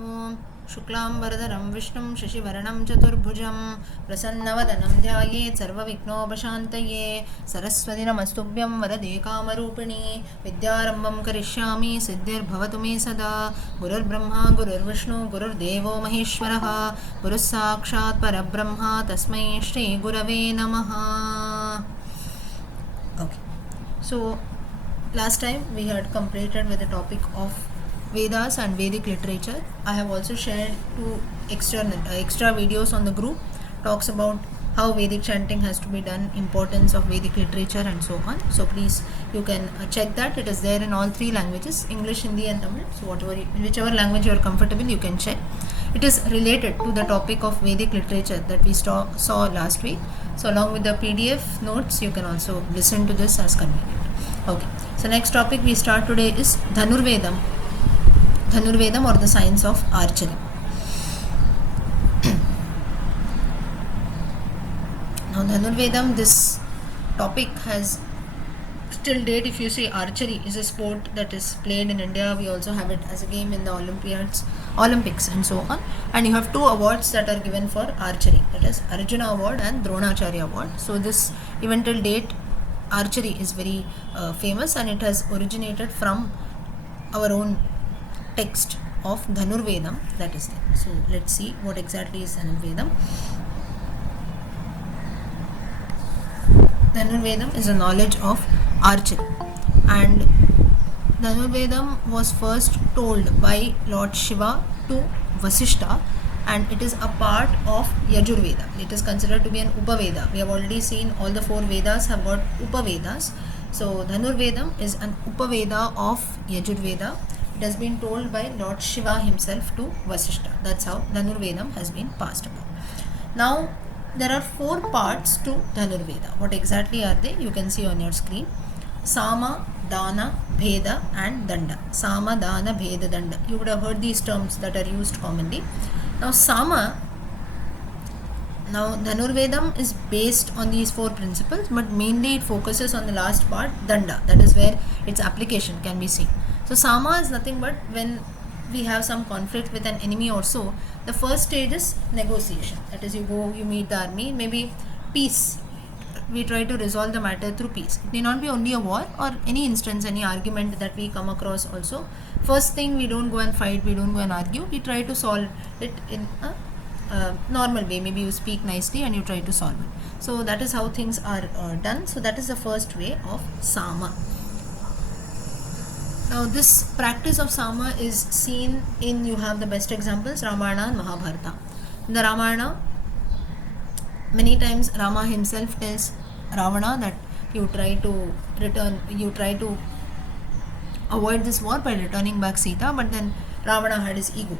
ॐ शुक्लाम्बरधरं विष्णुं शशिवर्णं चतुर्भुजं प्रसन्नवदनं ध्यायेत् सर्वविघ्नोपशान्तये सरस्वती नमस्तुभ्यं वरदे कामरूपिणी विद्यारम्भं करिष्यामि सिद्धिर्भवतु मे सदा गुरुर्ब्रह्मा गुरुर्विष्णु गुरुर्देवो महेश्वरः गुरुः साक्षात् परब्रह्मा तस्मै श्रीगुरवे नमः. Okay, so last time we had completed with the topic of Vedas and Vedic literature. I have also shared two extra videos on the group, talks about how Vedic chanting has to be done, importance of Vedic literature and so on. So please, you can check that. It is there in all three languages, English, Hindi and Tamil. So whichever language you are comfortable, you can check. It is related to the topic of Vedic literature that we saw last week. So along with the PDF notes, you can also listen to this as convenient. Okay, so next topic we start today is Dhanurvedam or the science of archery. Now Dhanurvedam, this topic has till date, if you see, archery is a sport that is played in India. We also have it as a game in the Olympics and so on. And you have two awards that are given for archery, that is Arjuna Award and Dronacharya Award. So this even till date, archery is very famous, and it has originated from our own text of Dhanurvedam, that is there. So let's see what exactly is Dhanurvedam. Dhanurvedam is a knowledge of archery, and Dhanurvedam was first told by Lord Shiva to Vasishta, and it is a part of Yajurveda. It is considered to be an Upaveda. We have already seen all the four Vedas have got Upavedas. So Dhanurvedam is an Upaveda of Yajurveda. It has been told by Lord Shiva himself to Vasishta. That's how Dhanurvedam has been passed about. Now, there are four parts to Dhanurveda. What exactly are they? You can see on your screen. Sama, Dana, Bheda and Danda. Sama, Dana, Bheda, Danda. You would have heard these terms that are used commonly. Now, Dhanurvedam is based on these four principles, but mainly it focuses on the last part, Danda. That is where its application can be seen. So Sama is nothing but when we have some conflict with an enemy or so, the first stage is negotiation. That is, you go, you meet the army, maybe peace. We try to resolve the matter through peace. It may not be only a war, or any instance, any argument that we come across also. First thing, we don't go and fight, we don't go and argue. We try to solve it in a normal way. Maybe you speak nicely and you try to solve it. So that is how things are done. So that is the first way of Sama. Now this practice of Sama is seen in, you have the best examples, Ramayana and Mahabharata. In the Ramayana, many times Rama himself tells Ravana that you try to avoid this war by returning back Sita, but then Ravana had his ego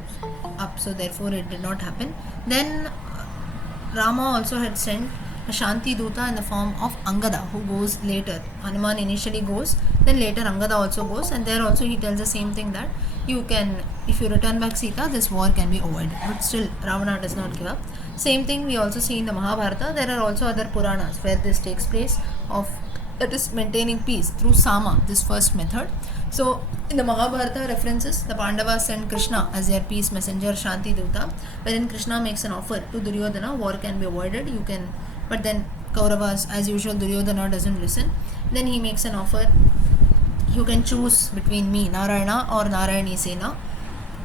up, so therefore it did not happen. Then Rama also had sent a Shanti Duta in the form of Angada, who goes later. Hanuman initially goes, then later Angada also goes, and there also he tells the same thing, that you can, if you return back Sita, this war can be avoided. But still Ravana does not give up. Same thing we also see in the Mahabharata. There are also other Puranas where this takes place, of that is maintaining peace through Sama, this first method. So in the Mahabharata references, the Pandavas send Krishna as their peace messenger, Shanti Duta, wherein Krishna makes an offer to Duryodhana, war can be avoided, you can, but then Kauravas, as usual, Duryodhana doesn't listen. Then he makes an offer, you can choose between me, Narayana, or Narayani Sena.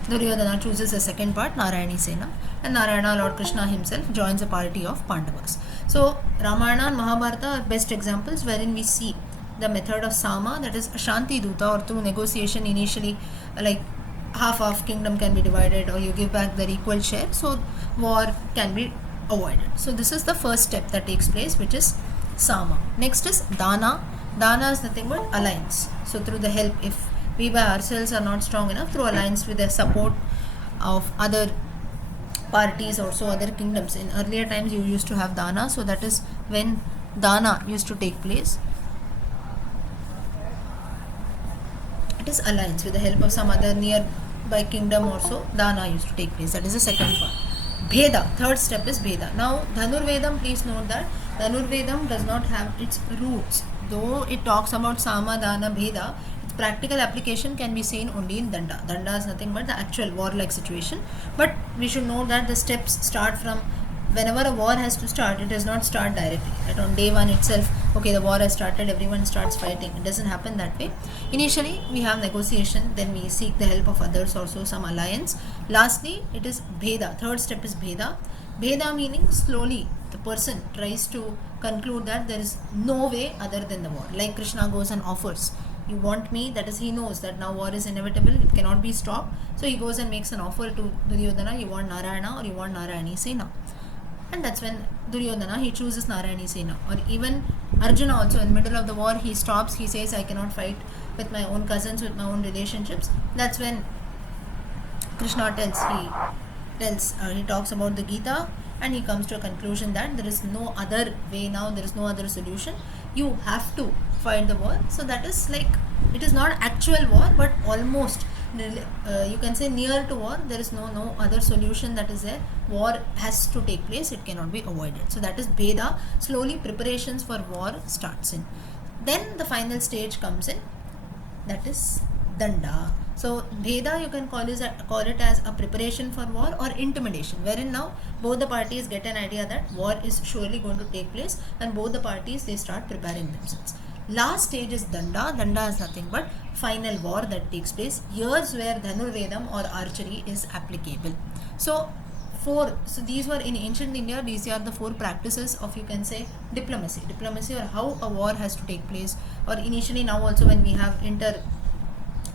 Duryodhana chooses the second part, Narayani Sena, and Narayana, Lord Krishna himself, joins a party of Pandavas. So Ramayana and Mahabharata are best examples wherein we see the method of Sama, that is Shanti Duta, or through negotiation initially, like half kingdom can be divided, or you give back their equal share, so war can be avoided. So this is the first step that takes place, which is Sama. Next is Dana. Dana is nothing but alliance. So through the help, if we by ourselves are not strong enough, through alliance with the support of other parties, also other kingdoms. In earlier times you used to have Dana, so that is when Dana used to take place. It is alliance with the help of some other nearby kingdom or so. Dana used to take place. That is the second part. Bheda, third step is Bheda. Now Dhanurvedam, please note that Dhanurvedam does not have its roots. Though it talks about Sama, Dana, Bheda, its practical application can be seen only in Danda. Danda is nothing but the actual war-like situation. But we should know that the steps start from whenever a war has to start, it does not start directly. Right? On day one itself, okay, the war has started, everyone starts fighting. It doesn't happen that way. Initially, we have negotiation, then we seek the help of others, also some alliance. Lastly, it is Bheda. Third step is Bheda. Bheda meaning slowly the person tries to conclude that there is no way other than the war. Like Krishna goes and offers, you want me, that is he knows that now war is inevitable, it cannot be stopped. So he goes and makes an offer to Duryodhana, you want Narayana or you want Narayani Sena. And that's when Duryodhana, he chooses Narayani Sena. Or even Arjuna also, in the middle of the war, he stops, he says, I cannot fight with my own cousins, with my own relationships. That's when Krishna he talks about the Gita, and he comes to a conclusion that there is no other way now, there is no other solution. You have to fight the war. So that is like, it is not actual war, but almost, you can say near to war. There is no other solution that is there. War has to take place, it cannot be avoided. So that is Bheda. Slowly preparations for war starts in. Then the final stage comes in, that is Danda. So Bheda, you can call it as a preparation for war or intimidation, wherein now both the parties get an idea that war is surely going to take place, and both the parties, they start preparing themselves. Last stage is Danda. Danda is nothing but final war that takes place. Here's where Dhanurvedam or archery is applicable. So these were in ancient India, these are the 4 practices of, you can say, diplomacy or how a war has to take place. Or initially, now also when we have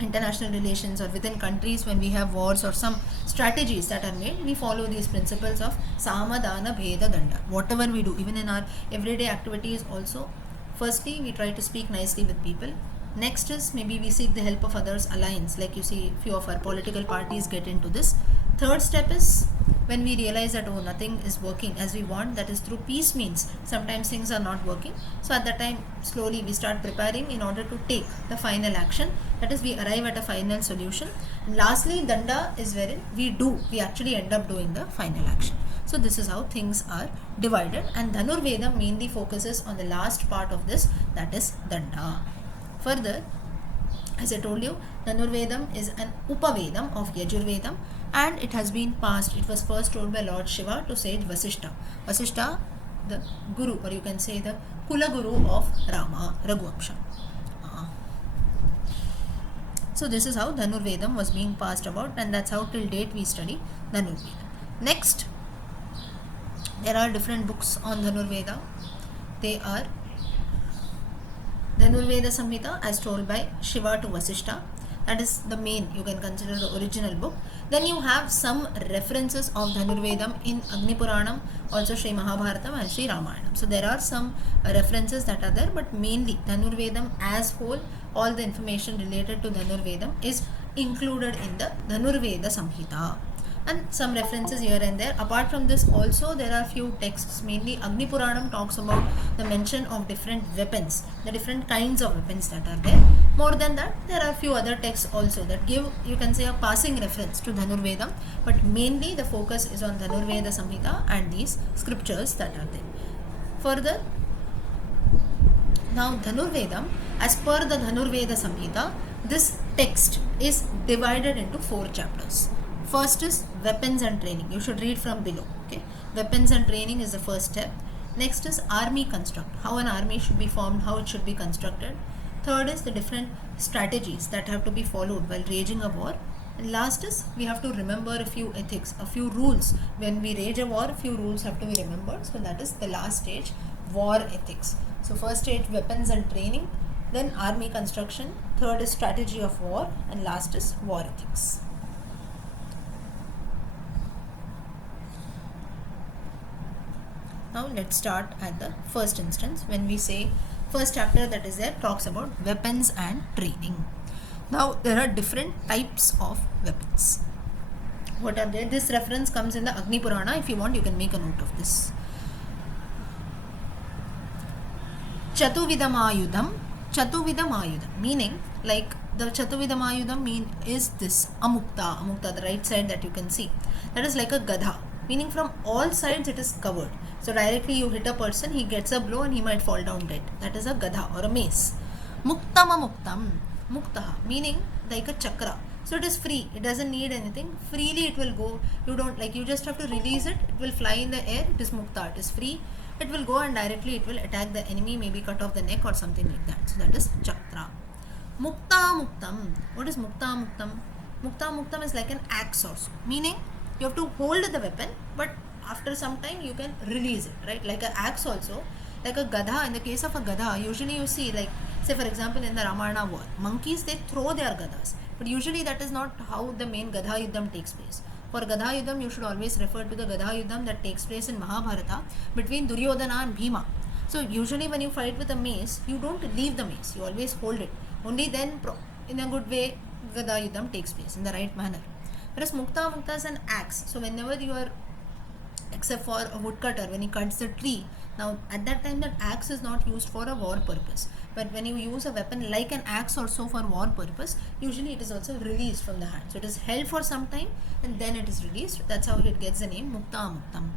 international relations, or within countries when we have wars or some strategies that are made, we follow these principles of Sama, Dana, Bheda, Danda. Whatever we do, even in our everyday activities also, firstly we try to speak nicely with people. Next is maybe we seek the help of others, alliance, like you see few of our political parties get into this. Third step is when we realize that nothing is working as we want, that is through peace means sometimes things are not working. So at that time, slowly we start preparing in order to take the final action, that is we arrive at a final solution. And lastly, Danda is wherein we actually end up doing the final action. So this is how things are divided, and Dhanurvedam mainly focuses on the last part of this, that is Danda. Further, as I told you, Dhanurvedam is an Upavedam of Yajurvedam, and it has been passed. It was first told by Lord Shiva to sage Vasishta. Vasishta, the guru, or you can say the Kula Guru of Rama, Raghuvamsha. So this is how Dhanurvedam was being passed about, and that's how till date we study Dhanurvedam. Next, there are different books on Dhanurveda. They are Dhanurveda Samhita as told by Shiva to Vasishta. That is the main, you can consider the original book. Then you have some references of Dhanurvedam in Agni Puranam, also Sri Mahabharatam and Sri Ramayana. So there are some references that are there, but mainly Dhanurvedam as whole, all the information related to Dhanurvedam is included in the Dhanurveda Samhita. And some references here and there. Apart from this also, there are few texts, mainly Agni Puranam talks about the mention of different weapons, the different kinds of weapons that are there. More than that, there are few other texts also that give, you can say, a passing reference to Dhanurvedam, but mainly the focus is on Dhanurveda Samhita and these scriptures that are there. Further, now Dhanurvedam, as per the Dhanurveda Samhita, this text is divided into 4 chapters. First is weapons and training. You should read from below. Okay, weapons and training is the first step. Next is army construct, how an army should be formed, how it should be constructed. Third is the different strategies that have to be followed while waging a war. And last is we have to remember a few ethics, a few rules. When we wage a war, a few rules have to be remembered. So that is the last stage, war ethics. So first stage, weapons and training, then army construction, third is strategy of war, and last is war ethics. Now let's start at the first instance. When we say first chapter that is there talks about weapons and training. Now there are different types of weapons. What are they? This reference comes in the Agni Purana. If you want, you can make a note of this. Chatuvidam Ayudham, meaning like the Chatuvidam Ayudham is this Amukta, the right side that you can see. That is like a Gadha, meaning from all sides it is covered. So directly you hit a person, he gets a blow and he might fall down dead. That is a Gadha or a mace. Muktam. Muktaha, meaning like a chakra. So it is free. It doesn't need anything. Freely it will go. You don't like. You just have to release it. It will fly in the air. It is mukta. It is free. It will go and directly it will attack the enemy. Maybe cut off the neck or something like that. So that is chakra. Mukta muktam. What is mukta muktam? Mukta muktam is like an axe also. Meaning you have to hold the weapon, but after some time you can release it. Right? Like an axe also. Like a gadha. In the case of a gadha, usually you see like, say for example in the Ramayana war, monkeys they throw their gadhas. But usually that is not how the main Gadha Yuddham takes place. For Gadha Yuddham, you should always refer to the Gadha Yuddham that takes place in Mahabharata between Duryodhana and Bhima. So usually when you fight with a mace, you don't leave the mace. You always hold it. Only then, in a good way, Gadha Yuddham takes place in the right manner. Whereas Mukta is an axe. So whenever you are, except for a woodcutter, when he cuts the tree, now at that time that axe is not used for a war purpose. But when you use a weapon like an axe also for war purpose, usually it is also released from the hand. So it is held for some time and then it is released. That's how it gets the name Mukta Muktam.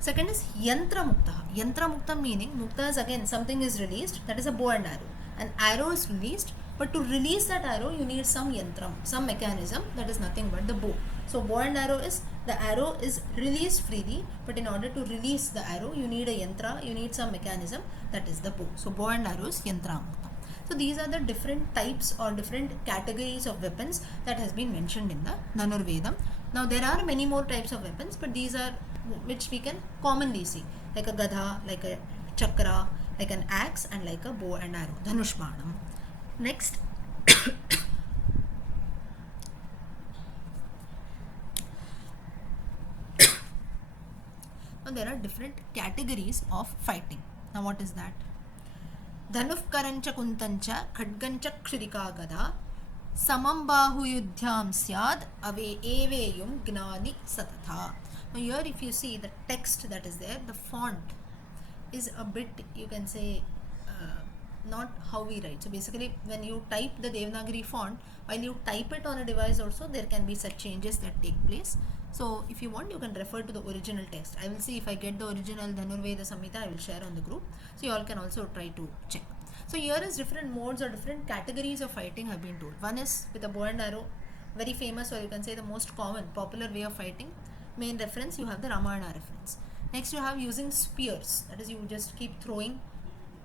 Second is Yantra Mukta. Yantra Muktam meaning, Mukta is again something is released, that is a bow and arrow. An arrow is released, but to release that arrow you need some yantram, some mechanism, that is nothing but the bow. So bow and arrow is, the arrow is released freely, but in order to release the arrow you need a yantra, you need some mechanism, that is the bow. So bow and arrow is Yantra Muktam. So these are the different types or different categories of weapons that has been mentioned in the Dhanurvedam. Now there are many more types of weapons, but these are which we can commonly see, like a gadha, like a chakra, like an axe, and like a bow and arrow, Dhanushbanam. Next, now there are different categories of fighting. Now what is that? Dhanuf karancha kuntancha khadgancha kshirika gada samam bahu yudhyam syad ave eveyum gnani satatha. Now here if you see the text that is there, the font is a bit, you can say, not how we write. So basically when you type the Devanagari font, while you type it on a device also there can be such changes that take place. So if you want you can refer to the original text. I will see if I get the original Dhanurveda Samhita, I will share on the group. So you all can also try to check. So here is different modes or different categories of fighting have been told. One is with a bow and arrow, very famous, or you can say the most common, popular way of fighting. Main reference you have the Ramayana reference. Next you have using spears, that is you just keep throwing,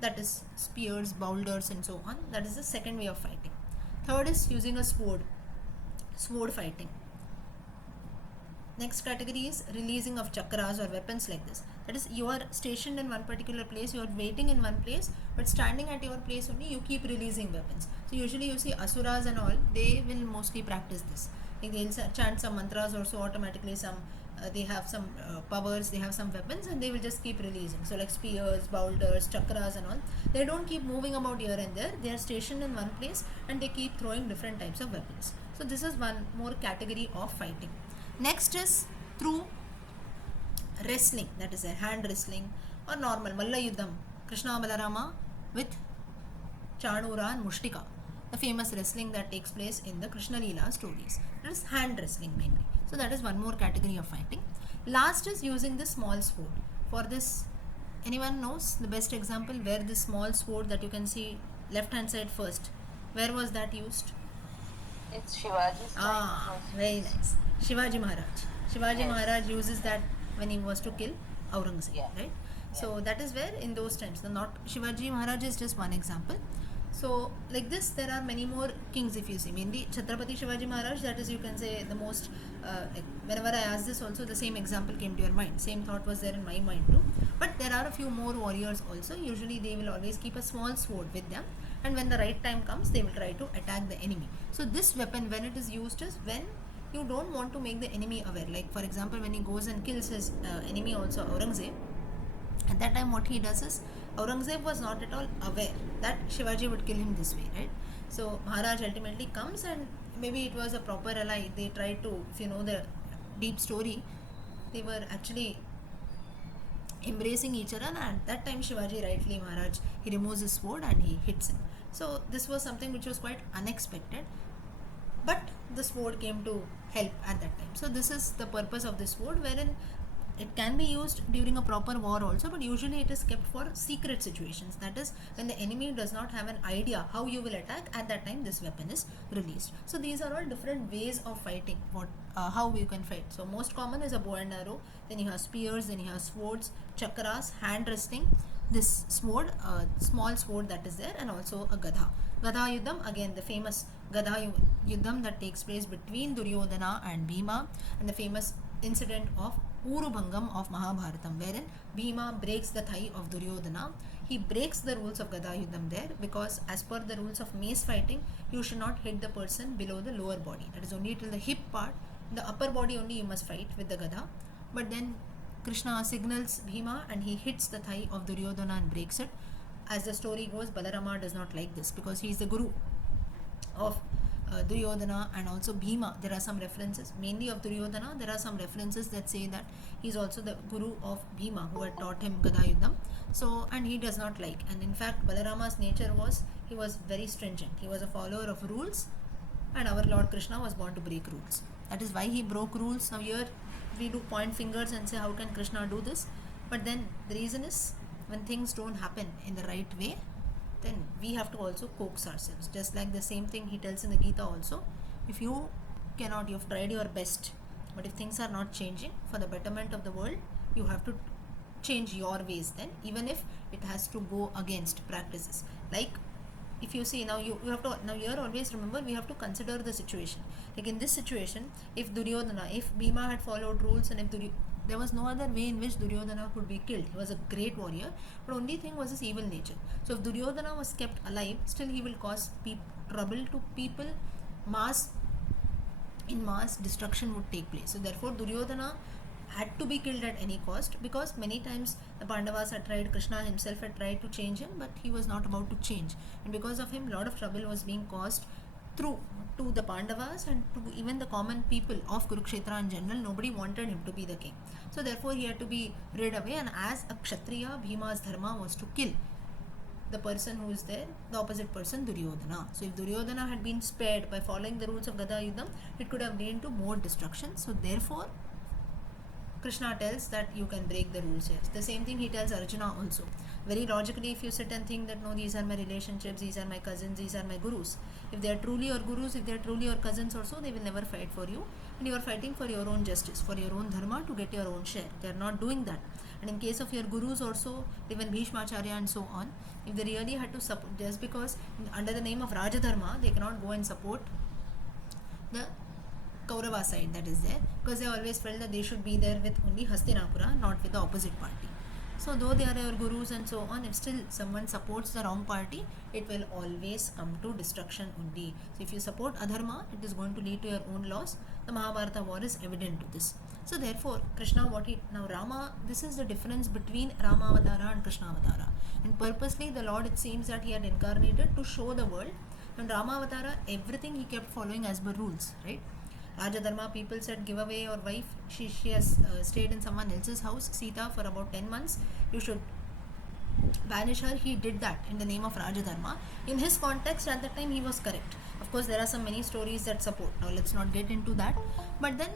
that is spears, boulders and so on. That is the second way of fighting. Third is using a sword fighting. Next category is releasing of chakras or weapons like this. That is you are stationed in one particular place, you are waiting in one place, but standing at your place only you keep releasing weapons. So usually you see asuras and all, they will mostly practice this. Like they will chant some mantras or so automatically, some they have some powers, they have some weapons and they will just keep releasing. So like spears, boulders, chakras and all, they don't keep moving about here and there, they are stationed in one place and they keep throwing different types of weapons. So this is one more category of fighting. Next is through wrestling, that is a hand wrestling or normal Malla Yuddham, Krishna Balarama with Chanura and Mushtika, the famous wrestling that takes place in the Krishna Leela stories. That is hand wrestling mainly. So that is one more category of fighting. Last is using the small sword. For this, anyone knows the best example where this small sword that you can see left hand side first, where was that used? It's Shivaji's time. Ah, very nice. Shivaji Maharaj. Shivaji Maharaj uses that when he was to kill Aurangzeb, right? So that is where in those times, not Shivaji Maharaj is just one example. So like this there are many more kings if you see. Mainly Chhatrapati Shivaji Maharaj, that is you can say the most, like whenever I asked this also the same example came to your mind. Same thought was there in my mind too. But there are a few more warriors also. Usually they will always keep a small sword with them, and when the right time comes they will try to attack the enemy. So this weapon when it is used is when you don't want to make the enemy aware. Like for example when he goes and kills his enemy also Aurangzeb, at that time what he does is, Aurangzeb was not at all aware that Shivaji would kill him this way, right? So Maharaj ultimately comes and maybe it was a proper ally. They tried to, if you know the deep story, they were actually embracing each other, and at that time Shivaji rightly Maharaj, he removes his sword and he hits him. So this was something which was quite unexpected, but the sword came to help at that time. So this is the purpose of the sword, wherein it can be used during a proper war also, but usually it is kept for secret situations. That is, when the enemy does not have an idea how you will attack, at that time this weapon is released. So these are all different ways of fighting, how you can fight. So most common is a bow and arrow, then you have spears, then you have swords, chakras, hand wrestling, this sword, small sword that is there, and also a gadha. Gadha Yuddham, again the famous Gadha Yuddham that takes place between Duryodhana and Bhima, and the famous incident of Urubhangam of Mahabharatam, wherein Bhima breaks the thigh of Duryodhana. He breaks the rules of Gadha Yuddham there, because as per the rules of mace fighting, you should not hit the person below the lower body. That is only till the hip part, the upper body only you must fight with the Gadha. But then Krishna signals Bhima and he hits the thigh of Duryodhana and breaks it. As the story goes, Balarama does not like this because he is the guru of Duryodhana and also Bhima. There are some references, mainly of Duryodhana. There are some references that say that he is also the guru of Bhima who had taught him Gada Yuddham. So, and he does not like. And in fact, Balarama's nature was, he was very stringent. He was a follower of rules, and our Lord Krishna was born to break rules. That is why he broke rules. Now here we do point fingers and say, how can Krishna do this? But then the reason is, when things don't happen in the right way, then we have to also coax ourselves. Just like the same thing he tells in the Gita also. If you cannot, you have tried your best, but if things are not changing for the betterment of the world, you have to change your ways then, even if it has to go against practices. Like, if you see, now you have to, now here always remember, we have to consider the situation. Like in this situation, if Duryodhana, if Bhima had followed rules, and if there was no other way in which Duryodhana could be killed. He was a great warrior, but only thing was his evil nature. So if Duryodhana was kept alive, still he will cause trouble to people. In mass destruction would take place. So therefore Duryodhana had to be killed at any cost, because many times the Pandavas had tried, Krishna himself had tried to change him, but he was not about to change, and because of him a lot of trouble was being caused through to the Pandavas and to even the common people of Kurukshetra in general. Nobody wanted him to be the king, so therefore he had to be rid away. And as a Kshatriya, Bhima's dharma was to kill the person who is there, the opposite person, Duryodhana. So if Duryodhana had been spared by following the rules of Gada Yuddham, it could have led to more destruction. So therefore Krishna tells that you can break the rules here. The same thing he tells Arjuna also. Very logically, if you sit and think that no, these are my relationships, these are my cousins, these are my gurus. If they are truly your gurus, if they are truly your cousins also, they will never fight for you. And you are fighting for your own justice, for your own dharma, to get your own share. They are not doing that. And in case of your gurus also, even Bhishmacharya and so on, if they really had to support, just because under the name of Rajadharma, they cannot go and support the Kaurava side that is there, because they always felt that they should be there with only Hastinapura, not with the opposite party. So though they are your gurus and so on, if still someone supports the wrong party, it will always come to destruction only. So if you support adharma, it is going to lead to your own loss. The Mahabharata war is evident to this. So therefore Krishna, now Rama, this is the difference between Rama Avatara and Krishna Avatara. And purposely the Lord, it seems that he had incarnated to show the world. And Rama Avatara, everything he kept following as per rules, right? Rajadharma, people said give away your wife. She has stayed in someone else's house, Sita, for about 10 months. You should banish her. He did that in the name of Rajadharma. In his context at that time he was correct. Of course there are some many stories that support. Now let's not get into that. But then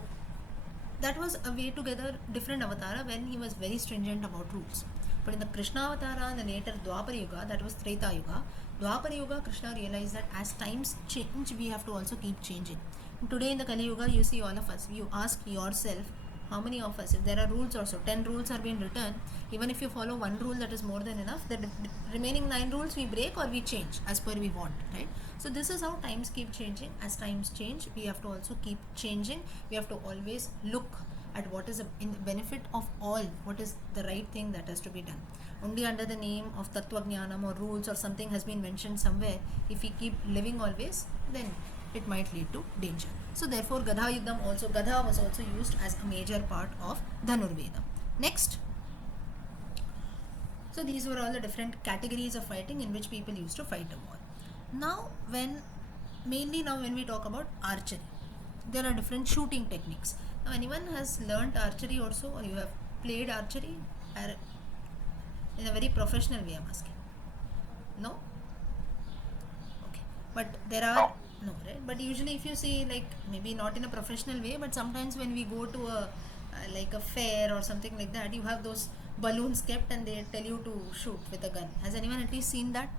that was a way together different avatara when he was very stringent about rules. But in the Krishna avatara and the later Dwapara Yuga, that was Treta Yuga, Dwapara Yuga, Krishna realized that as times change, we have to also keep changing. And today in the Kali Yuga, you see all of us, you ask yourself, how many of us, if there are rules also, 10 rules are being written, even if you follow one rule, that is more than enough. The remaining 9 rules we break or we change as per we want, right? So this is how times keep changing. As times change, we have to also keep changing. We have to always look at what is in the benefit of all, what is the right thing that has to be done. Only under the name of Tattva Jnanam or rules or something has been mentioned somewhere, if we keep living always, then it might lead to danger. So therefore Gadha Yuddham also, Gadha was also used as a major part of Dhanurveda. Next, so these were all the different categories of fighting in which people used to fight a war. Now when we talk about archery, there are different shooting techniques. Now anyone has learnt archery also, or you have played archery in a very professional way, I'm asking? No? Okay. But there are no, right? But usually if you see, like, maybe not in a professional way, but sometimes when we go to a like a fair or something like that, you have those balloons kept and they tell you to shoot with a gun. Has anyone at least seen that?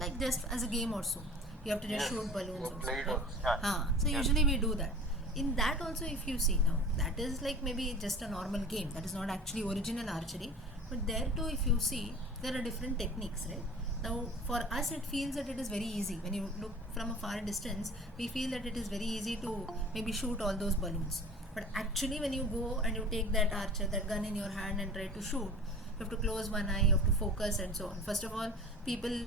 Like just as a game or so. You have to just shoot balloons also. Played Right? also. Yeah. So Yes. usually we do that. In that also, if you see now, that is like maybe just a normal game. That is not actually original archery. But there too, if you see, there are different techniques, right? Now, for us, it feels that it is very easy. When you look from a far distance, we feel that it is very easy to maybe shoot all those balloons. But actually, when you go and you take that archer, that gun in your hand and try to shoot, you have to close one eye, you have to focus, and so on. First of all, people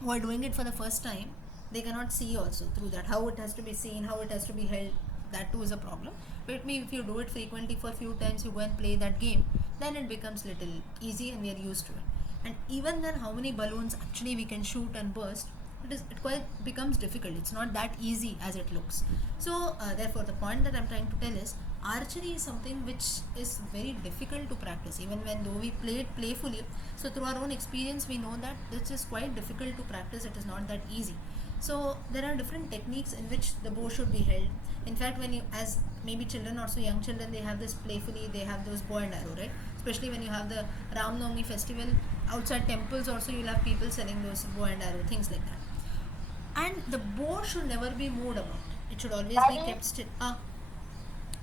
who are doing it for the first time, they cannot see also through that how it has to be seen, how it has to be held. That too is a problem. But maybe if you do it frequently for a few times, you go and play that game, then it becomes little easy and we are used to it. And even then, how many balloons actually we can shoot and burst, it quite becomes difficult. It's not that easy as it looks. So therefore, the point that I'm trying to tell is archery is something which is very difficult to practice, even when though we play it playfully. So through our own experience, we know that this is quite difficult to practice. It is not that easy. So there are different techniques in which the bow should be held. In fact, when you, as maybe children, also young children, they have this playfully, they have those bow and arrow, right? Especially when you have the Ram Navami festival, outside temples also you'll have people selling those bow and arrow, things like that. And the bow should never be moved about. It should always be kept still.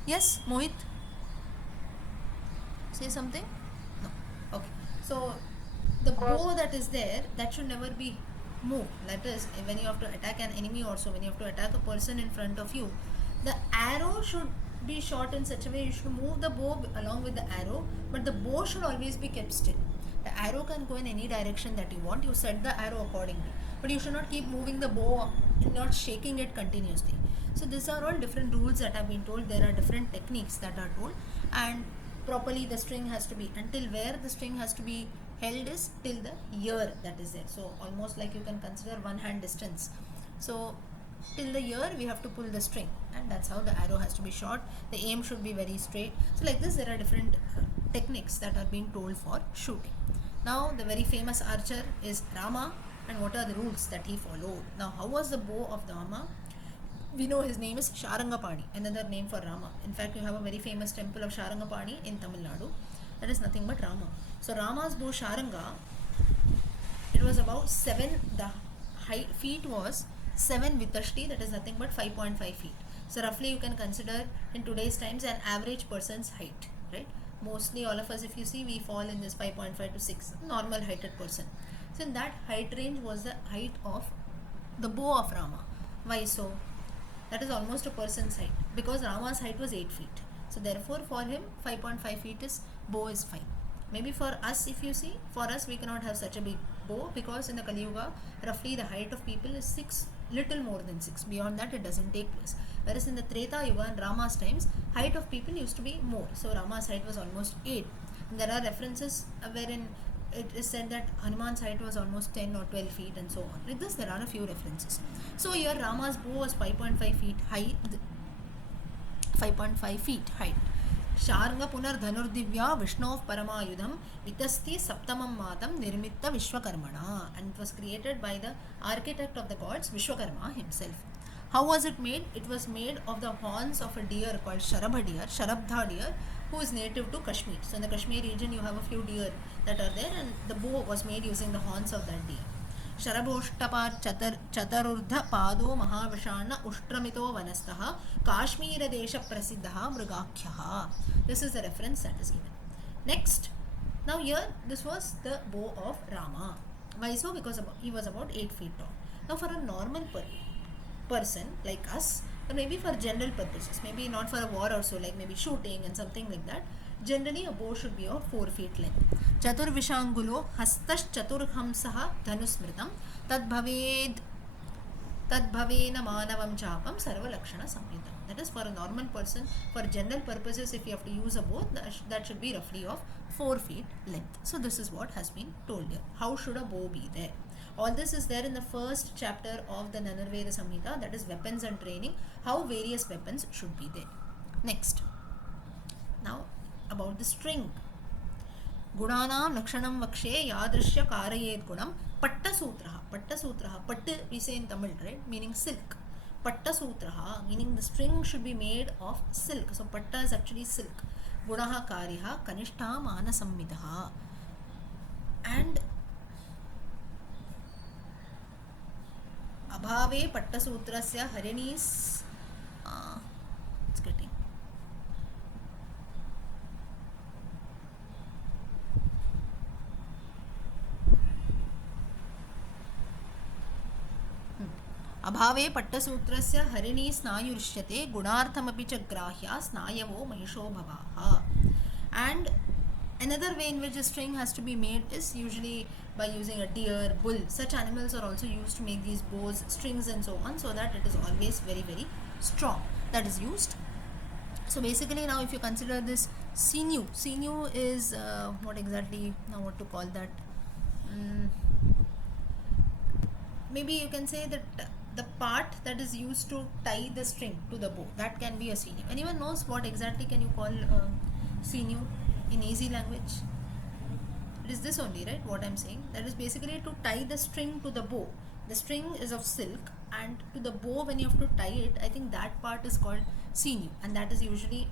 Yes, Mohit? Say something? No. Okay. So the bow that is there, that should never be moved. That is, when you have to attack an enemy also, when you have to attack a person in front of you, the arrow should be shot in such a way you should move the bow along with the arrow, but the bow should always be kept still. The arrow can go in any direction that you want. You set the arrow accordingly, but you should not keep moving the bow, not shaking it continuously. So these are all different rules that have been told. There are different techniques that are told, and properly the string has to be, until where the string has to be held is till the ear that is there. So almost like you can consider one hand distance. So till the ear we have to pull the string, and that's how the arrow has to be shot. The aim should be very straight. So like this, there are different techniques that are being told for shooting. Now the very famous archer is Rama, and what are the rules that he followed? Now how was the bow of Rama? We know his name is Sharangapani, another name for Rama. In fact, you have a very famous temple of Sharangapani in Tamil Nadu. That is nothing but Rama. So Rama's bow Sharanga, it was about 7, the height feet was 7 vitashti, that is nothing but 5.5 feet. So roughly you can consider in today's times an average person's height, right? Mostly all of us, if you see, we fall in this 5.5 to 6, normal heighted person. So in that height range was the height of the bow of Rama. Why so? That is almost a person's height, because Rama's height was 8 feet. So therefore for him 5.5 feet is bow is fine. Maybe for us, if you see, for us we cannot have such a big bow, because in the Kali Yuga roughly the height of people is 6, little more than 6. Beyond that it doesn't take place. Whereas in the Treta Yuga and Rama's times, height of people used to be more. So Rama's height was almost 8. And there are references wherein it is said that Hanuman's height was almost 10 or 12 feet and so on. Like this, there are a few references. So here Rama's bow was 5.5 feet high, 5.5 feet height. Sharanga punar dhanurdivya Vishnov paramayudham vitasti saptamam matam nirmitta Vishwakarmana, and it was created by the architect of the gods, Vishwakarma himself. How was it made? It was made of the horns of a deer called Sharabdha deer, who is native to Kashmir. So in the Kashmir region you have a few deer that are there, and the bow was made using the horns of that deer. Sharaboshtapar chatarurdha pado mahavishana uštramito vanastah Kashmira desha prasiddha mrugakhyaha. This is the reference that is given. Next, now here this was the bow of Rama. Why so? Because he was about 8 feet tall. Now for a normal person like us, or maybe for general purposes, maybe not for a war or so, like maybe shooting and something like that, generally a bow should be of 4 feet length. Chaturvishangulo hastash chaturhamsaha dhanusmritam tadbhavena manavam chapam sarva lakshana samhitam. That is, for a normal person, for general purposes, if you have to use a bow, that should be roughly of 4 feet length. So this is what has been told here. How should a bow be there? All this is there in the first chapter of the Dhanurveda Samhita, that is weapons and training, how various weapons should be there. Next, now about the string. Gunanam lakshanam vakshe yadrishya karayed gunam pattasutraha. Patta we say in Tamil, right, meaning silk. Pattasutraha, meaning the string should be made of silk. So patta is actually silk. गुणः कार्यः कनिष्ठः मानसंविदः. And अभावे पट्टसूत्रस्य हरिणीस् it's getting अभावे पट्टसूत्रस्य हरिणी स्नायुरिष्यते गुणार्थमपि च ग्राह्या स्नायवो महिषो भवाः. And another way in which a string has to be made is usually by using a deer, bull. Such animals are also used to make these bows, strings and so on, so that it is always very very strong. That is used. So basically now if you consider this sinew is what exactly now what to call that? Maybe you can say that the part that is used to tie the string to the bow, that can be a sinew. Anyone knows what exactly can you call sinew in easy language? It is this only, right? What I'm saying, that is basically to tie the string to the bow. The string is of silk, and to the bow when you have to tie it, I think that part is called sinew, and that is usually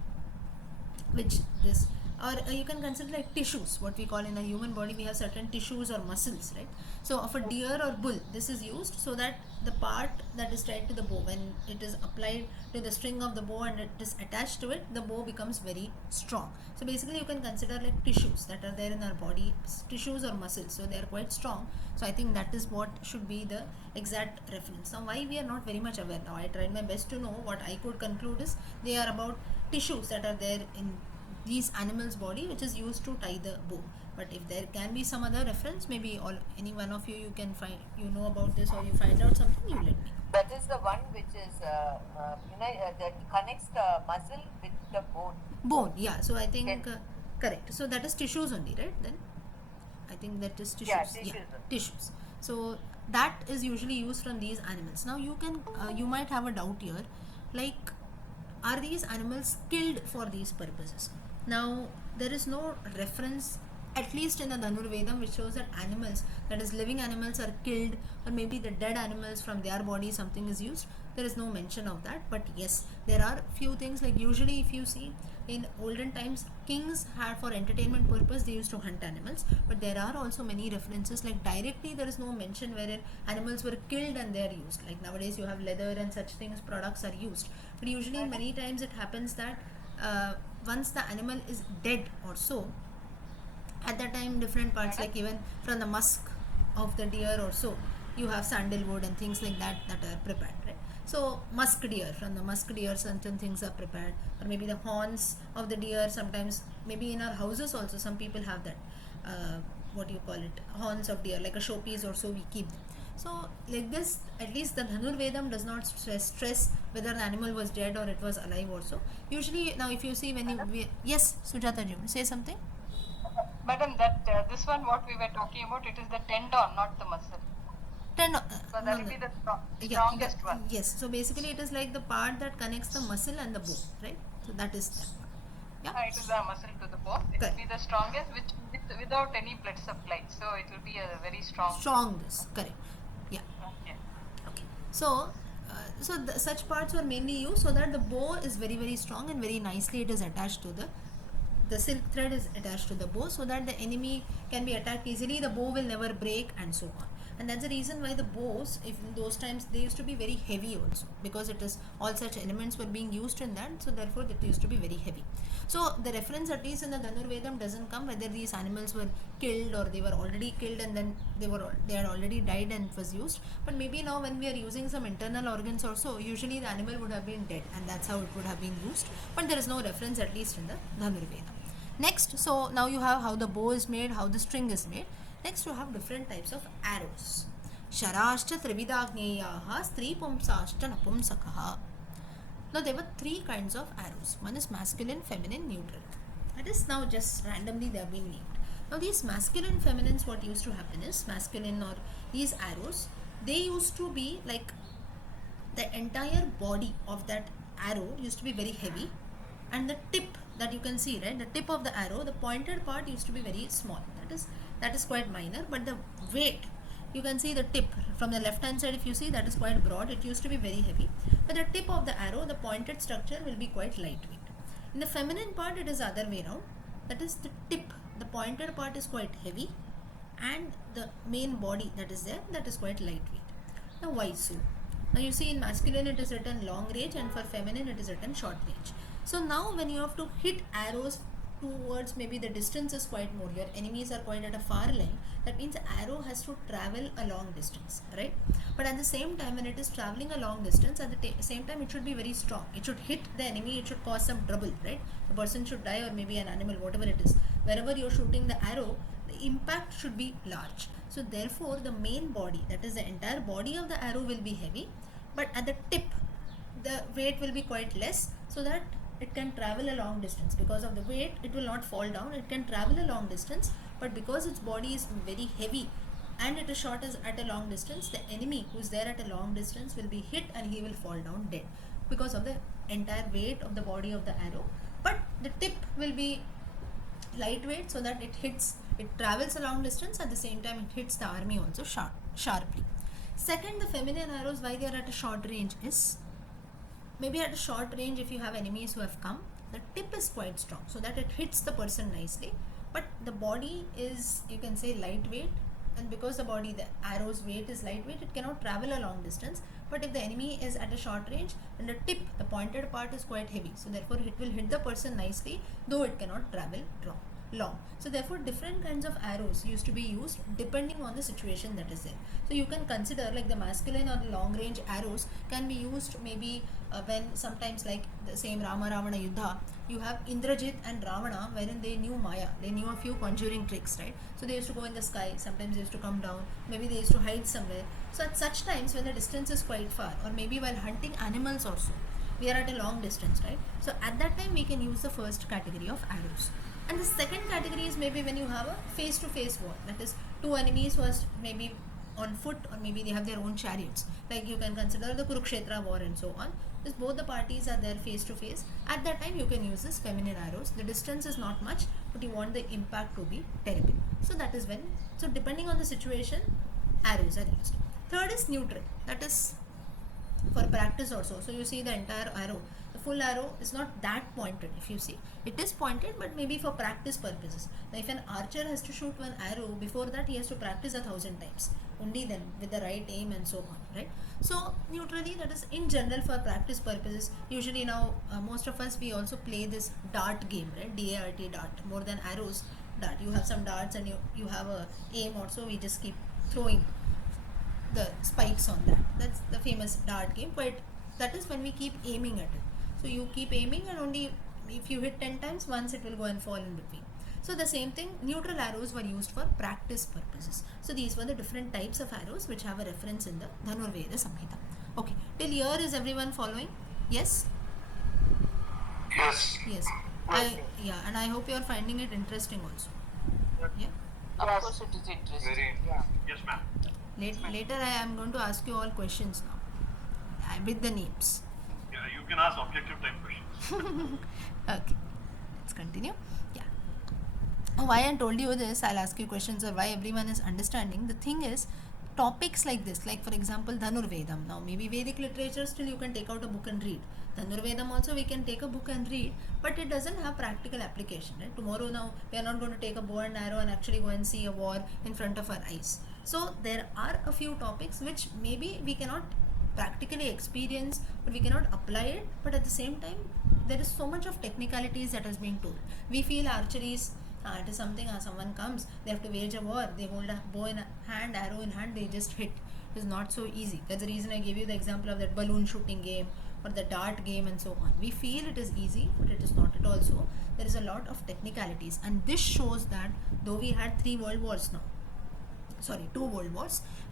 which this, or you can consider like tissues, what we call in a human body we have certain tissues or muscles, right? So of a deer or bull, this is used so that the part that is tied to the bow, when it is applied to the string of the bow and it is attached to it, the bow becomes very strong. So basically you can consider like tissues that are there in our body, tissues or muscles, so they are quite strong. So I think that is what should be the exact reference. Now why we are not very much aware now, I tried my best to know. What I could conclude is they are about tissues that are there in these animals' body, which is used to tie the bow. But if there can be some other reference, maybe any one of you can find, you know about this, or you find out something, you let me know. That is the one which is that connects the muscle with the bone. Yeah. So I think correct. So that is tissues only, right? Then I think that is tissues. Yeah, tissues. So that is usually used from these animals. Now you can you might have a doubt here, like, are these animals killed for these purposes? Now there is no reference, at least in the Dhanurvedam, which shows that animals, that is living animals, are killed, or maybe the dead animals, from their body something is used. There is no mention of that. But yes, there are few things, like usually if you see in olden times, kings had, for entertainment purpose, they used to hunt animals. But there are also many references, like directly there is no mention wherein animals were killed and they are used. Like nowadays you have leather and such things, products are used. But usually many times it happens that once the animal is dead or so, at that time different parts, like even from the musk of the deer or so, you have sandalwood and things like that that are prepared, right? So musk deer, from the musk deer certain things are prepared, or maybe the horns of the deer. Sometimes maybe in our houses also some people have that what do you call it, horns of deer, like a showpiece or so, we keep them. So like this, at least the Dhanurvedam does not stress whether the animal was dead or it was alive also. Usually now if you see when you yes, Sujata ji, say something. Madam, that this one what we were talking about, it is the tendon, not the muscle. So that will be the strongest one. Yes. So basically, it is like the part that connects the muscle and the bone, right? So that is that part. Yeah. It is the muscle to the bone. It will be the strongest, without any blood supply. So it will be a very strong. Strongest, correct. Yeah. Okay. So. Such parts were mainly used so that the bow is very very strong and very nicely it is attached to the silk thread is attached to the bow, so that the enemy can be attacked easily, the bow will never break, and so on. And that's the reason why the bows, if in those times, they used to be very heavy also, because it is all such elements were being used in that, so therefore it used to be very heavy. So the reference, at least in the Dhanurvedam, doesn't come whether these animals were killed or they were already killed and then they had already died and it was used. But maybe now when we are using some internal organs also, usually the animal would have been dead and that's how it would have been used. But there is no reference, at least in the Dhanurvedam. Next, so now you have how the bow is made, how the string is made. Next, you have different types of arrows. Sharashcha trividagneyaha stripumsashcha napumsakaha. Now there were three kinds of arrows. One is masculine, feminine, neutral. That is now just randomly they have been named. Now these masculine, feminines, what used to happen is, masculine or these arrows, they used to be like the entire body of that arrow used to be very heavy, and the tip that you can see, right, the tip of the arrow, the pointed part used to be very small. That is quite minor, but the weight, you can see the tip from the left hand side, if you see, that is quite broad. It used to be very heavy, but the tip of the arrow, the pointed structure, will be quite lightweight. In the feminine part, it is other way around. That is the tip, the pointed part is quite heavy, and the main body that is there, that is quite lightweight. Now why so? Now you see in masculine it is written long range, and for feminine it is written short range. So now when you have to hit arrows towards, maybe the distance is quite more, your enemies are quite at a far line, that means the arrow has to travel a long distance, right? But at the same time, when it is traveling a long distance, at the same time it should be very strong. It should hit the enemy, it should cause some trouble, right? The person should die, or maybe an animal, whatever it is. Wherever you're shooting the arrow, the impact should be large. So therefore the main body, that is the entire body of the arrow, will be heavy, but at the tip the weight will be quite less, so that it can travel a long distance. Because of the weight, it will not fall down, it can travel a long distance, but because its body is very heavy and it is shot as at a long distance, the enemy who is there at a long distance will be hit and he will fall down dead because of the entire weight of the body of the arrow. But the tip will be lightweight, so that it travels a long distance, at the same time it hits the army also sharply. Second, the feminine arrows, why they are at a short range is, maybe at a short range, if you have enemies who have come, the tip is quite strong, so that it hits the person nicely, but the body is, you can say, lightweight, and because the body, the arrow's weight is lightweight, it cannot travel a long distance. But if the enemy is at a short range, and the tip, the pointed part, is quite heavy, so therefore it will hit the person nicely, though it cannot travel long. So therefore different kinds of arrows used to be used depending on the situation that is there. So you can consider, like, the masculine or the long range arrows can be used maybe when sometimes, like the same Rama Ravana Yuddha, you have Indrajit and Ravana, wherein they knew Maya, they knew a few conjuring tricks, right? So they used to go in the sky, sometimes they used to come down, maybe they used to hide somewhere. So at such times, when the distance is quite far, or maybe while hunting animals also, we are at a long distance, right? So at that time we can use the first category of arrows. And the second category is maybe when you have a face-to-face war, that is two enemies who are maybe on foot, or maybe they have their own chariots, like you can consider the Kurukshetra war and so on. Because both the parties are there face to face, at that time you can use this feminine arrows. The distance is not much, but you want the impact to be terrible, so that is when, so depending on the situation, arrows are used. Third is neutral, that is for practice also. So you see the entire arrow, the full arrow is not that pointed. If you see, it is pointed, but maybe for practice purposes. Now if an archer has to shoot one arrow, before that he has to practice 1,000 times, only then with the right aim and so on, right? So neutrally, that is in general for practice purposes. Usually now most of us, we also play this dart game, right? DART, dart, more than arrows, dart. You have some darts and you have a aim also, we just keep throwing the spikes on that. That's the famous dart game, but that is when we keep aiming at it. So you keep aiming, and only if you hit 10 times, once it will go and fall in between. So the same thing, neutral arrows were used for practice purposes. So these were the different types of arrows which have a reference in the Dhanurveda Samhita. Okay, till here is everyone following? Yes? Yes. Yes. And I hope you are finding it interesting also. Yeah. Of course it is interesting. Very. Yeah. Yes, ma'am. Later I am going to ask you all questions now, with the names. Yeah, you can ask objective type questions. Okay, let's continue. Yeah. Why I told you this, I'll ask you questions, or why everyone is understanding. The thing is, topics like this, like for example Dhanurvedam, now maybe Vedic literature, still you can take out a book and read. Dhanurvedam also we can take a book and read, but it doesn't have practical application, right? Tomorrow now we are not going to take a bow and arrow and actually go and see a war in front of our eyes. So there are a few topics which maybe we cannot practically experience, but we cannot apply it, but at the same time there is so much of technicalities that is being told. We feel archery is it is something, someone comes, they have to wage a war, they hold a bow in hand, arrow in hand, they just hit. It is not so easy. That's the reason I gave you the example of that balloon shooting game or the dart game and so on. We feel it is easy, but it is not at all so. There is a lot of technicalities, and this shows that though we had 2 world wars,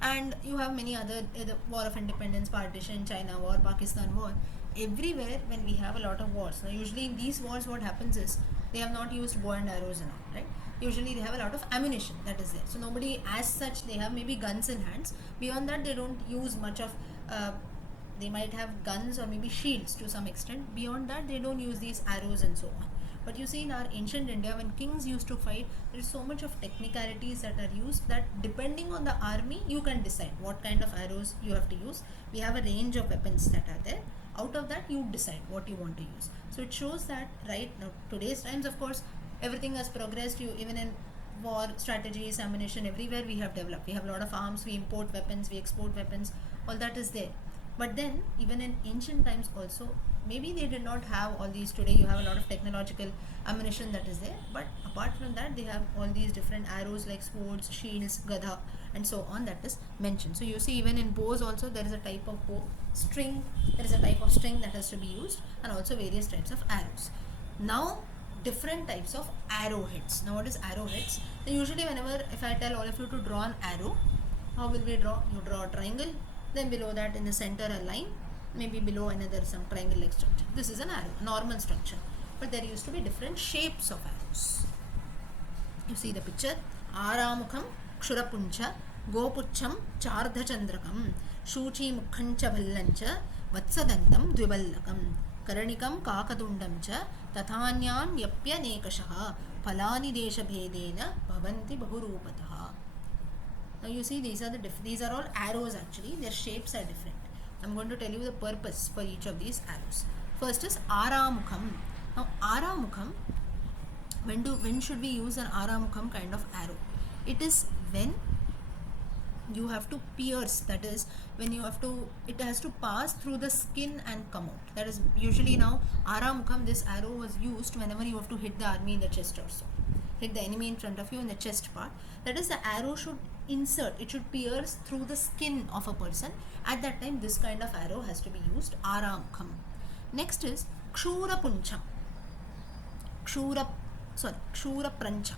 and you have many other, the War of Independence, Partition, China War, Pakistan War, everywhere when we have a lot of wars. Now usually in these wars what happens is, they have not used bow and arrows and all, right? Usually they have a lot of ammunition that is there. So nobody as such, they have maybe guns in hands. Beyond that they don't use much of, they might have guns or maybe shields to some extent. Beyond that they don't use these arrows and so on. But you see in our ancient India, when kings used to fight, there is so much of technicalities that are used that depending on the army, you can decide what kind of arrows you have to use. We have a range of weapons that are there, Out of that, you decide what you want to use. So it shows that right now, today's times, of course, everything has progressed. You even in war strategies, ammunition, everywhere we have developed. We have a lot of arms. We import weapons. We export weapons. All that is there. But then, even in ancient times, also maybe they did not have all these. Today, you have a lot of technological ammunition that is there. But apart from that, they have all these different arrows like swords, shields, gadha, and so on that is mentioned. So you see, even in bows also there is a type of bow string. There is a type of string that has to be used, and also various types of arrows. Now, different types of arrowheads. Now, what is arrowheads? Then usually, whenever if I tell all of you to draw an arrow, how will we draw? You draw a triangle. Then below that, in the center, a line. Maybe below another some triangle-like structure. This is an arrow, normal structure. But there used to be different shapes of arrows. You see the picture. Aramukham Kshurapuncha Gopucham Chardhachandrakam Shuchi Mukhancha Bhallancha Vatsadantam Dviballakam Karanikam Kakadundam cha Tathanyam Yapya Nekashaha Phalani Desha Bhedena Bhavanti Bahurupataha. Now you see, these are all arrows actually. Their shapes are different. I'm going to tell you the purpose for each of these arrows. First is Aramukham. Now Aramukham, when should we use an Aramukham kind of arrow? It is when you have to pierce, that is when you have to, it has to pass through the skin and come out. That is usually now Aramukham, this arrow was used whenever you have to hit the army in the chest or so. Hit the enemy in front of you in the chest part. That is, the arrow should insert, it should pierce through the skin of a person. At that time, this kind of arrow has to be used, Aramukham. Next is Kshura Puncha. Kshura Prancha.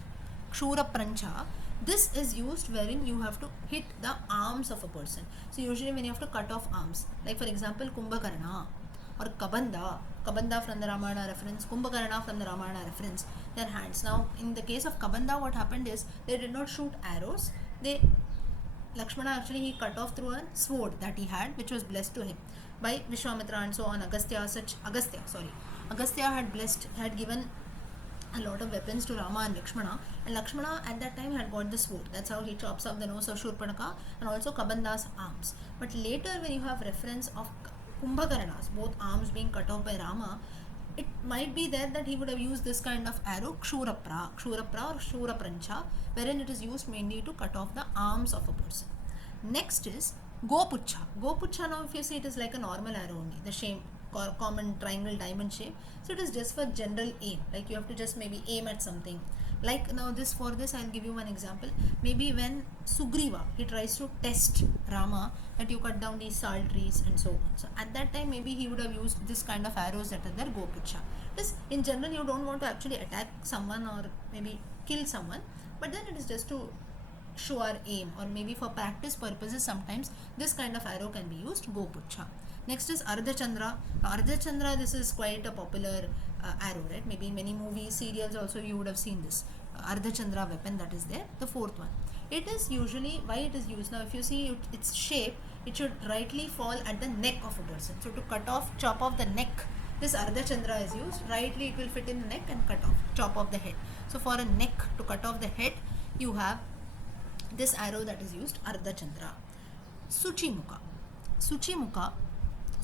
Kshura Prancha. This is used wherein you have to hit the arms of a person. So usually when you have to cut off arms, like for example Kumbhakarna or Kabanda from the Ramayana reference, Kumbhakarna from the Ramayana reference, their hands. Now in the case of Kabanda, what happened is they did not shoot arrows. Lakshmana actually he cut off through a sword that he had, which was blessed to him by Vishwamitra and so on. Agastya had given a lot of weapons to Rama and Lakshmana at that time had got the sword. That's how he chops off the nose of Shurpanaka and also Kabanda's arms. But later, when you have reference of Kumbhakarna's both arms being cut off by Rama, it might be there that he would have used this kind of arrow, Kshurapra or Kshuraprancha, wherein it is used mainly to cut off the arms of a person. Next is Gopucha. Gopucha, now if you see, it is like a normal arrow only, the shape, common triangle diamond shape. So it is just for general aim, like you have to just maybe aim at something. Like now for this I'll give you one example. Maybe when Sugriva, he tries to test Rama that you cut down these sal trees and so on. So at that time maybe he would have used this kind of arrows that are there, Gopucha. This in general you don't want to actually attack someone or maybe kill someone, but then it is just to show our aim, or maybe for practice purposes sometimes this kind of arrow can be used, Gopucha. Next is Ardhachandra. Ardhachandra, this is quite a popular arrow, right? Maybe in many movies, serials also you would have seen this Ardhachandra weapon that is there. The fourth one. It is usually, why it is used? Now if you see its shape, it should rightly fall at the neck of a person. So to chop off the neck, this Ardhachandra is used. Rightly it will fit in the neck and chop off the head. So for a neck, to cut off the head, you have this arrow that is used, Ardhachandra. Suchimukha.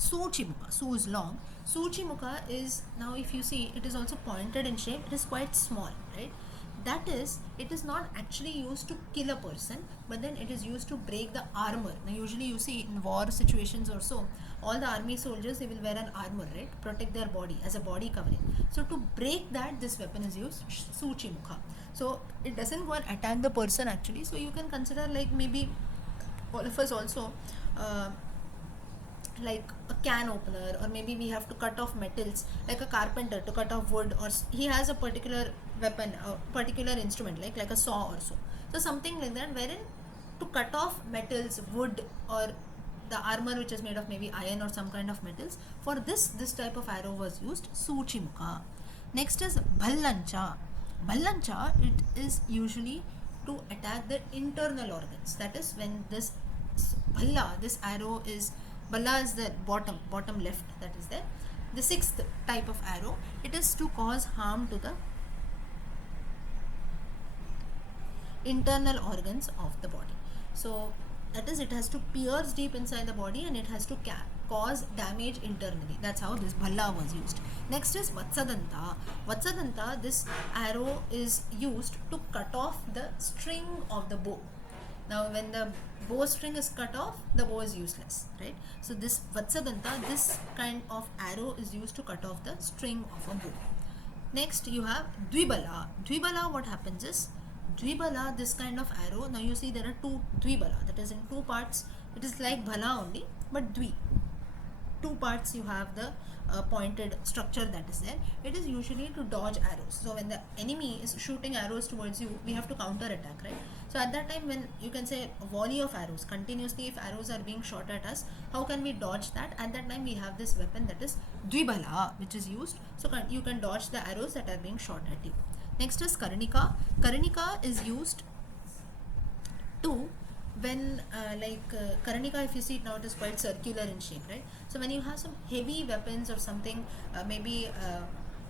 Su is long. Suchimukha is, now if you see, it is also pointed in shape. It is quite small, right? That is, it is not actually used to kill a person, but then it is used to break the armor. Now usually you see in war situations or so, all the army soldiers, they will wear an armor, right? Protect their body as a body covering. So to break that, this weapon is used, Suchimukha. So it doesn't go and attack the person actually. So you can consider like maybe all of us also like a can opener, or maybe we have to cut off metals, like a carpenter to cut off wood, or he has a particular weapon, a particular instrument like a saw or so. So something like that, wherein to cut off metals, wood, or the armor which is made of maybe iron or some kind of metals, for this type of arrow was used, Suchimukha. Next is Bhallancha. Bhallancha, it is usually to attack the internal organs. That is when this Bhalla, this arrow is, Balla is the bottom left, that is there. The sixth type of arrow, it is to cause harm to the internal organs of the body. So That is, it has to pierce deep inside the body and it has to cause damage internally. That's how this bhalla was used. Next is vatsadanta. Vatsadanta, this arrow is used to cut off the string of the bow. Now when the bowstring is cut off, the bow is useless, right? So this vatsadanta, this kind of arrow is used to cut off the string of a bow. Next you have dvibala. Dvibala, what happens is, dvibala, this kind of arrow, now you see there are two dvibala, that is in two parts. It is like bhala only, but two parts you have the pointed structure that is there. It is usually to dodge arrows. So when the enemy is shooting arrows towards you, we have to counter attack, right? So at that time, when you can say a volley of arrows continuously, if arrows are being shot at us, how can we dodge that? At that time we have this weapon, that is dvibala, which is used, so you can dodge the arrows that are being shot at you. Next is karnika. Karnika is used to, when karnika, if you see it now, it is quite circular in shape, right? So when you have some heavy weapons or something, maybe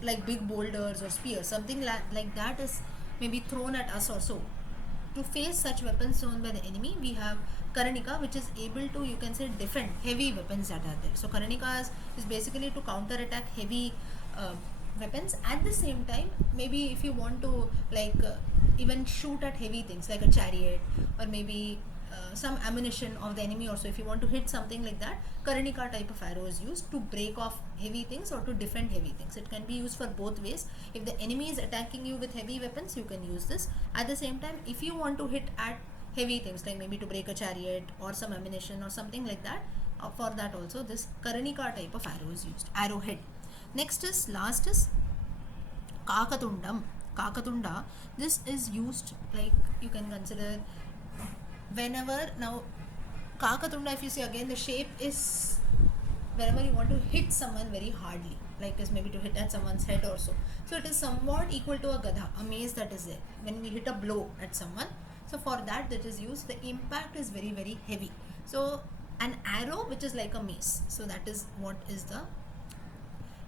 like big boulders or spears, something like that is maybe thrown at us or so, to face such weapons thrown by the enemy, we have Karanika, which is able to, you can say, defend heavy weapons that are there. So Karanika is basically to counter attack heavy weapons. At the same time, maybe if you want to even shoot at heavy things like a chariot, or maybe some ammunition of the enemy also, if you want to hit something like that, Karanika type of arrow is used to break off heavy things or to defend heavy things. It can be used for both ways. If the enemy is attacking you with heavy weapons, you can use this. At the same time, if you want to hit at heavy things, like maybe to break a chariot or some ammunition or something like that, for that also this Karanika type of arrow is used, arrowhead. Last is Kakatundam. Kakatunda, this is used, like you can consider whenever, now Kakatunda, if you see again, the shape is whenever you want to hit someone very hardly, like is maybe to hit at someone's head or so. So it is somewhat equal to a gadha, a mace that is there when we hit a blow at someone. So for that is used, the impact is very, very heavy. So an arrow which is like a mace, so that is what is the,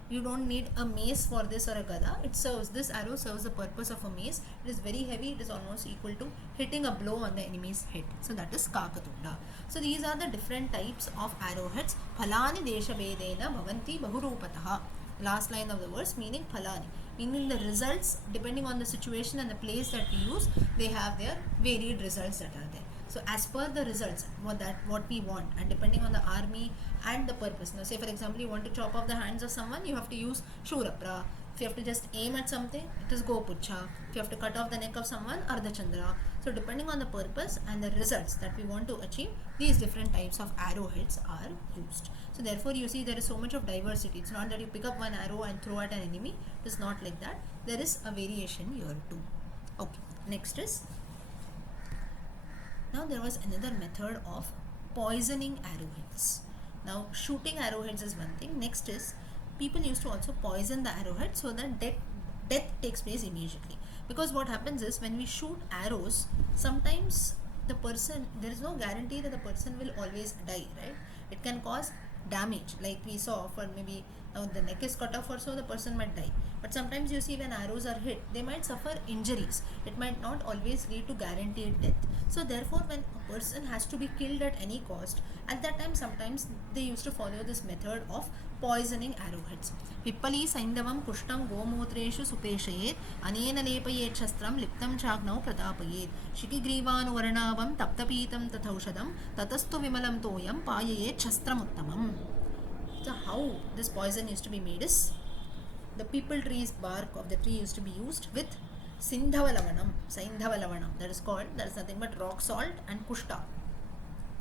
you don't need a mace for this or a gada. It serves, this arrow serves the purpose of a mace. It is very heavy. It is almost equal to hitting a blow on the enemy's head. So that is Kakatunda. So these are the different types of arrowheads. Phalani desha vedena bhavanti bahurupataha. Last line of the verse, meaning phalani, meaning the results, depending on the situation and the place that we use, they have their varied results that are there. So as per the results, what we want, and depending on the army and the purpose. Now say for example, you want to chop off the hands of someone, you have to use Shurapra. If you have to just aim at something, it is Gopucha. If you have to cut off the neck of someone, Ardhachandra. So depending on the purpose and the results that we want to achieve, these different types of arrowheads are used. So therefore you see there is so much of diversity. It's not that you pick up one arrow and throw at an enemy. It is not like that. There is a variation here too. Okay, next is, now there was another method of poisoning arrowheads. Now shooting arrowheads is one thing. Next is, people used to also poison the arrowhead so that death takes place immediately. Because what happens is, when we shoot arrows, sometimes the person, there is no guarantee that the person will always die, right? It can cause damage, like we saw, for maybe now the neck is cut off or so, the person might die. But sometimes you see when arrows are hit, they might suffer injuries. It might not always lead to guaranteed death. So therefore, when a person has to be killed at any cost, at that time sometimes they used to follow this method of poisoning arrowheads. Pippali saindavam kushtam gomutreshu supeshayet anena lepayet shastram liptam chagnau pratapayet shikigrivan varanavam taptapitam tathaushadam tatastu vimalam toyam payayet shastram uttamam. So how this poison used to be made is, the people tree's bark of the tree used to be used with Saindhava lavanam, that is called, that is nothing but rock salt, and kushta.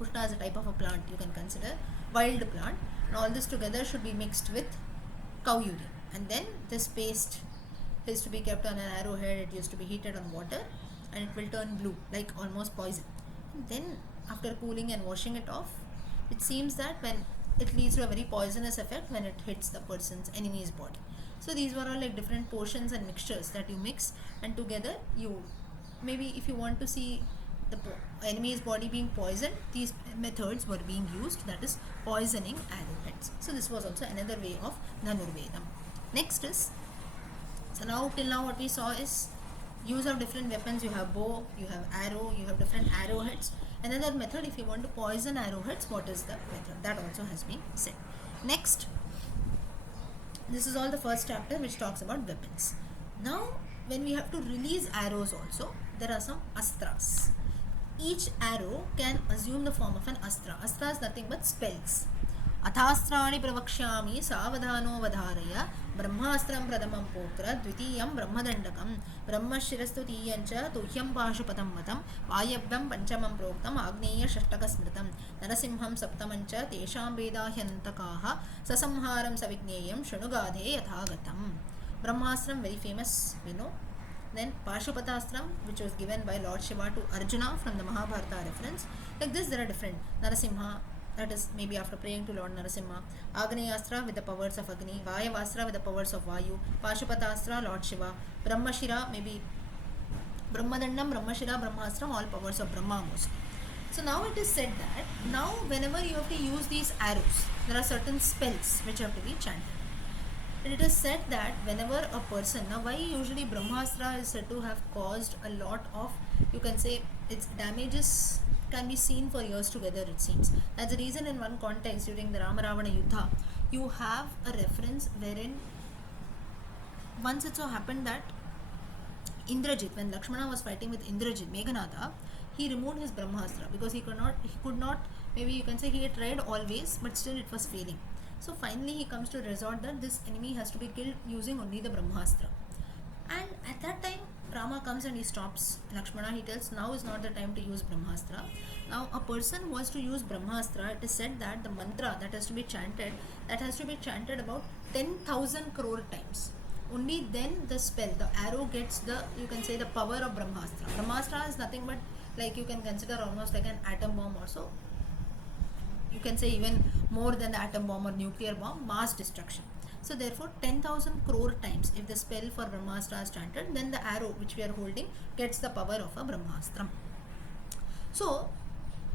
Kushta is a type of a plant, you can consider wild plant, and all this together should be mixed with cow urine, and then this paste is to be kept on an arrowhead. It used to be heated on water and it will turn blue, like almost poison. And then after cooling and washing it off, it seems that when it leads to a very poisonous effect when it hits the person's enemy's body. So these were all like different potions and mixtures that you mix, and together you, maybe if you want to see the enemy's body being poisoned, these methods were being used, that is poisoning arrowheads. So this was also another way of Dhanurvedam. Next is, so now till now what we saw is use of different weapons. You have bow, you have arrow, you have different arrowheads, Another method, if you want to poison arrowheads, what is the method? That also has been said. Next, this is all the first chapter which talks about weapons. Now, when we have to release arrows also, there are some astras. Each arrow can assume the form of an astra. Astra is nothing but spells. अथास्त्राणि प्रवक्ष्यामि सावधानो वधारय ब्रह्मास्त्रं प्रथमं पोत्र द्वितीयं ब्रह्मदण्डकं ब्रह्मशिरस्तु तीयञ्च तुह्यं पाशुपतं मतं वायव्यं पञ्चमं प्रोक्तम् आग्नेयषष्टकस्मृतं नरसिंहं सप्तमञ्च तेषां वेदाह्यन्तकाः ससंहारं सविज्ञेयं शृणुगाधे यथागतम्. Brahmastram, very famous, we know. Then Pashupatastram, which was given by Lord Shiva to Arjuna from the Mahabharata reference. Like this, there are different. Narasimha, that is maybe after praying to Lord Narasimha. Agneyastra with the powers of Agni. Vayavastra with the powers of Vayu. Pashupatastra, Lord Shiva. Brahmashira, maybe Brahmadandam, Brahmashira, Brahmastram, all powers of Brahma most. So now it is said that now whenever you have to use these arrows, there are certain spells which have to be chanted. And it is said that whenever a person, now why usually Brahmastra is said to have caused a lot of, you can say, its damages can be seen for years together, it seems. That's the reason in one context during the Rama Ravana Yuddha, you have a reference wherein once it so happened that Indrajit, when Lakshmana was fighting with Indrajit, Meghanada, he removed his Brahmastra because he could not, maybe you can say he had tried always, but still it was failing. So finally he comes to resort that this enemy has to be killed using only the Brahmastra. And at that time Rama comes and he stops Lakshmana. He tells now is not the time to use Brahmastra. Now a person wants to use Brahmastra, it is said that the mantra that has to be chanted, about 10,000 crore times. Only then the spell, the arrow gets the, you can say, the power of Brahmastra. Brahmastra is nothing but, like, you can consider almost like an atom bomb also. You can say even more than the atom bomb or nuclear bomb, mass destruction. So therefore 10,000 crore times if the spell for Brahmastra is chanted, then the arrow which we are holding gets the power of a Brahmastra. So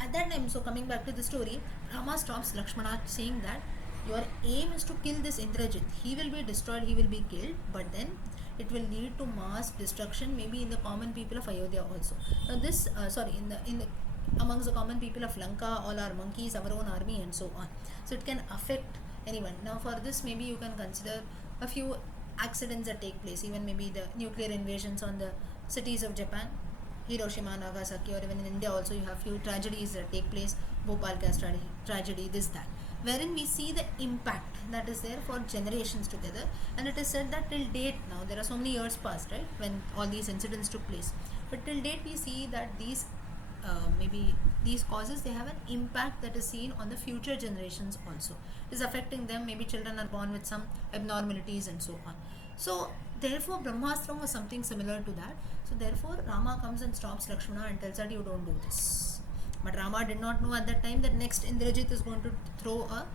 at that time, so coming back to the story, Rama stops Lakshmana saying that your aim is to kill this Indrajit. He will be destroyed, he will be killed, but then it will lead to mass destruction, maybe in the common people of Ayodhya also. Now this, amongst the common people of Lanka, all our monkeys, our own army and so on. So it can affect anyone. Now for this, maybe you can consider a few accidents that take place, even maybe the nuclear invasions on the cities of Japan, Hiroshima, Nagasaki, or even in India also you have few tragedies that take place, Bhopal gas tragedy, this, that, wherein we see the impact that is there for generations together. And it is said that till date, now there are so many years past, right, when all these incidents took place, but till date we see that these maybe these causes, they have an impact that is seen on the future generations also. It is affecting them, maybe children are born with some abnormalities and so on. So therefore Brahmastra was something similar to that. So therefore Rama comes and stops Lakshmana and tells that you don't do this. But Rama did not know at that time that next Indrajit is going to throw a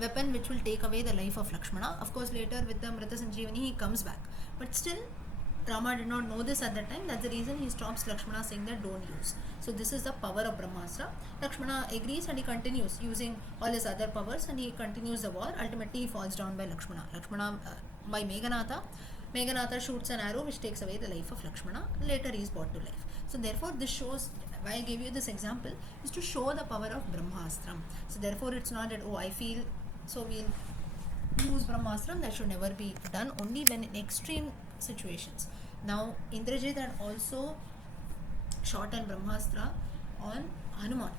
weapon which will take away the life of Lakshmana. Of course later with the Amrita Sanjeevani he comes back, but still Rama did not know this at that time. That's the reason he stops Lakshmana saying that don't use. So this is the power of Brahmastra. Lakshmana agrees and he continues using all his other powers and he continues the war. Ultimately he falls down by Lakshmana. By Meghanatha shoots an arrow which takes away the life of Lakshmana. Later he is brought to life. So therefore this shows, why I gave you this example is to show the power of Brahmastra. So therefore it's not that, oh, I feel so we'll use Brahmastra. That should never be done, only when in extreme situations. Now Indrajit had also shot an Brahmastra on Hanuman,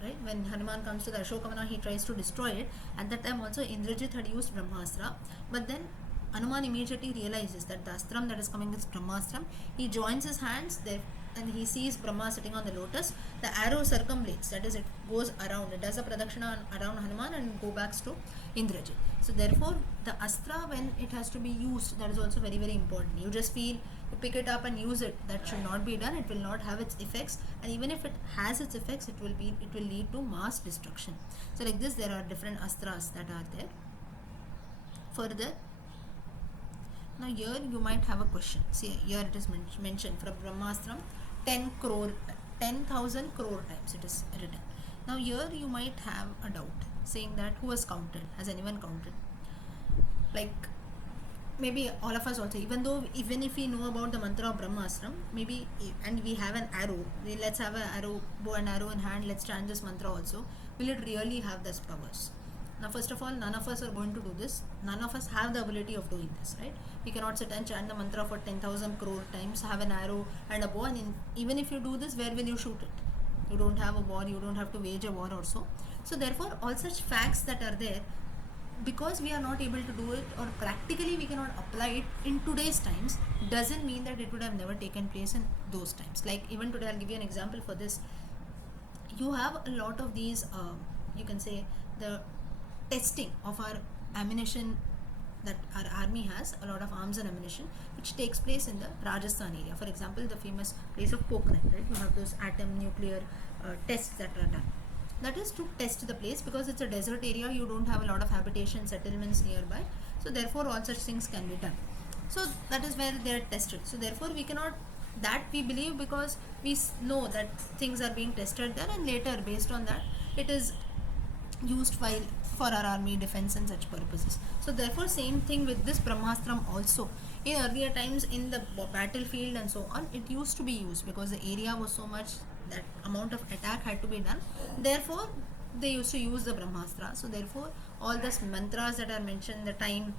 right? When Hanuman comes to the Ashokamana, he tries to destroy it. At that time also Indrajit had used Brahmastra, but then Hanuman immediately realizes that the astram that is coming is Brahmastra. He joins his hands there and he sees Brahma sitting on the lotus. The arrow circumambulates, that is, it goes around, it does a pradakshina around Hanuman and go back to Indrajit. So therefore the astra, when it has to be used, that is also very, very important. You just feel, you pick it up and use it, that should not be done. It will not have its effects, and even if it has its effects, it will lead to mass destruction. So like this, there are different astras that are there. Further, now here you might have a question. See, here it is mentioned from Brahmastram 10,000 crore times it is written. Now here you might have a doubt saying that who has counted? Has anyone counted? Like maybe all of us also, even if we know about the mantra of Brahmastra, maybe, and we have an arrow, let's have an arrow, bow and arrow in hand, let's chant this mantra also. Will it really have this powers? Now, first of all, none of us are going to do this. None of us have the ability of doing this, right? We cannot sit and chant the mantra for 10,000 crore times, have an arrow and a bow, and even if you do this, where will you shoot it? You don't have a war, you don't have to wage a war or so. So therefore, all such facts that are there, because we are not able to do it, or practically we cannot apply it in today's times, doesn't mean that it would have never taken place in those times. Like even today, I'll give you an example for this. You have a lot of these, you can say, the testing of our ammunition that our army has, a lot of arms and ammunition, which takes place in the Rajasthan area. For example, the famous place of Pokhran, right? You have those atom nuclear tests that are done. That is to test the place, because it's a desert area, you don't have a lot of habitation settlements nearby, so therefore all such things can be done. So that is where they are tested. So therefore we cannot, that we believe because we know that things are being tested there, and later based on that it is used for our army defense and such purposes. So therefore same thing with this Brahmastram also. In earlier times in the battlefield and so on, it used to be used because the area was so much, that amount of attack had to be done, therefore they used to use the Brahmastra. So therefore all the mantras that are mentioned, the time,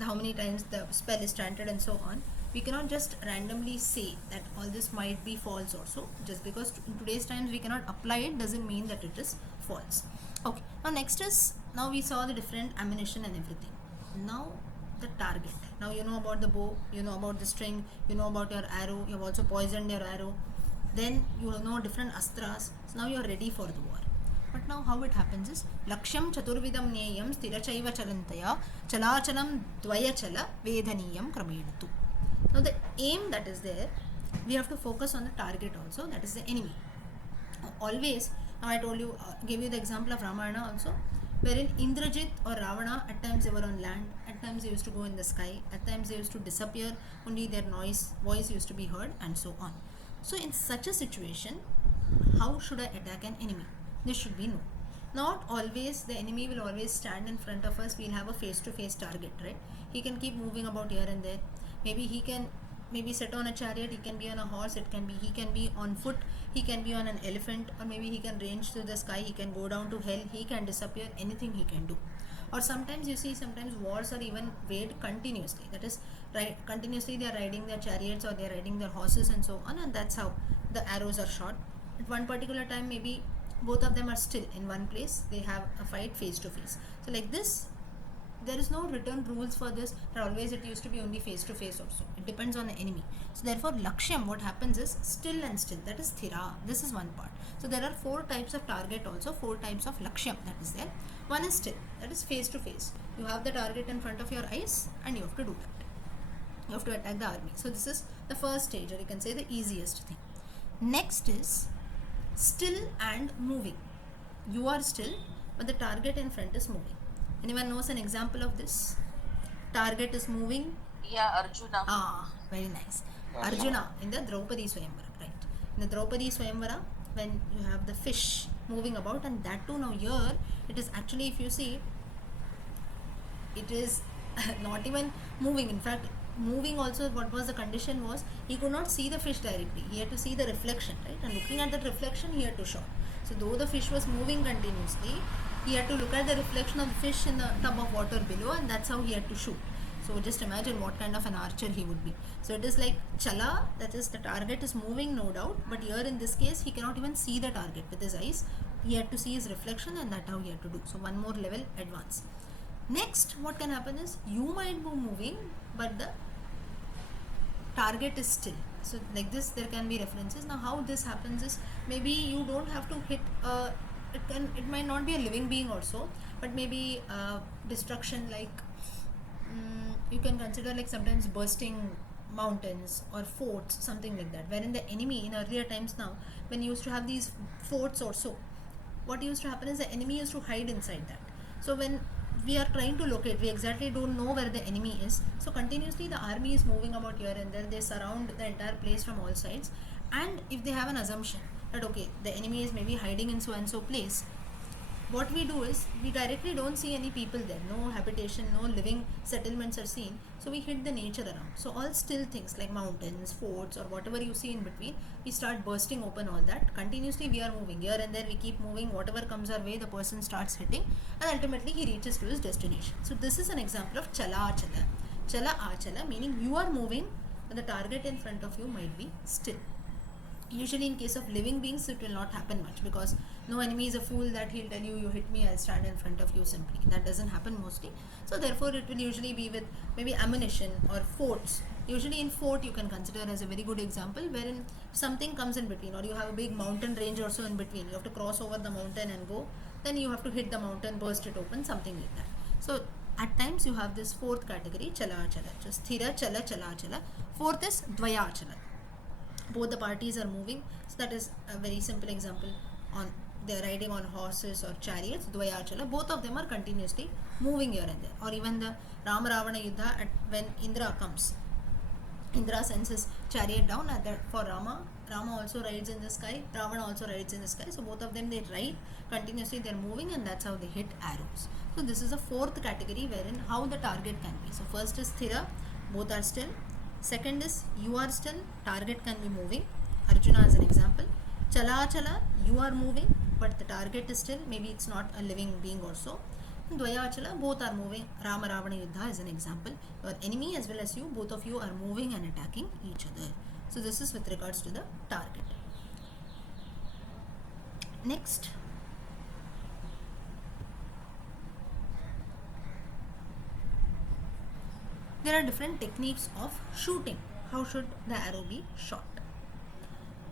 how many times the spell is chanted and so on, we cannot just randomly say that all this might be false also. Just because in today's times we cannot apply it doesn't mean that it is false. Okay, now next is, now we saw the different ammunition and everything. Now the target. Now you know about the bow, you know about the string, you know about your arrow, you have also poisoned your arrow, then you know different astras. So now you are ready for the war. But now how it happens is, Lakshyam Chaturvidam Neyam Sthirachaiva Chalantaya Chalachalam Dvayachala Vedhaniyam Kramedu. Now the aim that is there, we have to focus on the target also, that is the enemy. Always, now I told you, gave you the example of Ramayana also, wherein Indrajit or Ravana, at times they were on land, at times they used to go in the sky, at times they used to disappear, only their voice used to be heard, and so on. So in such a situation, how should I attack an enemy? This should be known. Not always the enemy will always stand in front of us, we'll have a face-to-face target, right? He can keep moving about here and there. Maybe he can sit on a chariot, he can be on a horse, he can be on foot, he can be on an elephant, or maybe he can range through the sky, he can go down to hell, he can disappear, anything he can do. Or sometimes you see, sometimes wars are even waged continuously, that is, continuously they are riding their chariots or they are riding their horses and so on, and that's how the arrows are shot. At one particular time, maybe both of them are still in one place, they have a fight face to face. So like this, there is no written rules for this, but always it used to be only face to face also. It depends on the enemy. So therefore Lakshyam, what happens is still and still, that is Thira. This is one part. So there are 4 types of target also, 4 types of Lakshyam that is there. One is still, that is face to face. You have the target in front of your eyes and you have to do that. You have to attack the army. So this is the first stage, or you can say the easiest thing. Next is still and moving. You are still, but the target in front is moving. Anyone knows an example of this? Target is moving. Yeah, Arjuna. Very nice. Arjuna in the Draupadi Swayamvara, right? In the Draupadi Swayamvara, when you have the fish moving about, and that too now here, it is actually, if you see, it is not even moving. In fact, moving also, what was the condition was, he could not see the fish directly. He had to see the reflection, right? And looking at that reflection, he had to shot. So though the fish was moving continuously, he had to look at the reflection of the fish in the tub of water below, and that's how he had to shoot. So just imagine what kind of an archer he would be. So it is like Chala, that is the target is moving, no doubt, but here in this case he cannot even see the target with his eyes. He had to see his reflection, and that's how he had to do. So one more level advance. Next, what can happen is, you might be moving, but the target is still. So like this, there can be references. Now how this happens is, maybe you don't have to hit it might not be a living being also, but maybe destruction, like you can consider like sometimes bursting mountains or forts, something like that, wherein the enemy in earlier times, now when you used to have these forts or so, what used to happen is the enemy used to hide inside that. So when we are trying to locate, we exactly don't know where the enemy is, so continuously the army is moving about here and there, they surround the entire place from all sides, and if they have an assumption that okay, the enemy is maybe hiding in so and so place, what we do is we directly don't see any people there, no habitation, no living settlements are seen, so we hit the nature around. So all still things like mountains, forts, or whatever you see in between, we start bursting open all that. Continuously we are moving here and there, we keep moving, whatever comes our way the person starts hitting, and ultimately he reaches to his destination. So this is an example of chala achala. Chala achala meaning you are moving but the target in front of you might be still. Usually in case of living beings it will not happen much, because no enemy is a fool that he'll tell you, you hit me, I'll stand in front of you simply. That doesn't happen mostly. So therefore it will usually be with maybe ammunition or forts. Usually in fort you can consider as a very good example, wherein something comes in between, or you have a big mountain range also in between, you have to cross over the mountain and go, then you have to hit the mountain, burst it open, something like that. So at times you have this fourth category, chala chala, just thira chala chala chala. Fourth is dvaya chala, both the parties are moving. So that is a very simple example. On they're riding on horses or chariots, dvayachala, both of them are continuously moving here and there. Or even the Rama Ravana Yuddha, when Indra comes, Indra sends his chariot down at that for Rama. Rama also rides in the sky, Ravana also rides in the sky. So both of them they ride continuously, they're moving, and that's how they hit arrows. So this is a fourth category wherein how the target can be. So first is thira, both are still. Second is you are still, target can be moving. Arjuna as an example. Chala chala, you are moving but the target is still, maybe it's not a living being also. Dvaya chala, both are moving. Rama Ravana Yuddha is an example. Your enemy as well as you, both of you are moving and attacking each other. So this is with regards to the target. Next, there are different techniques of shooting. How should the arrow be shot?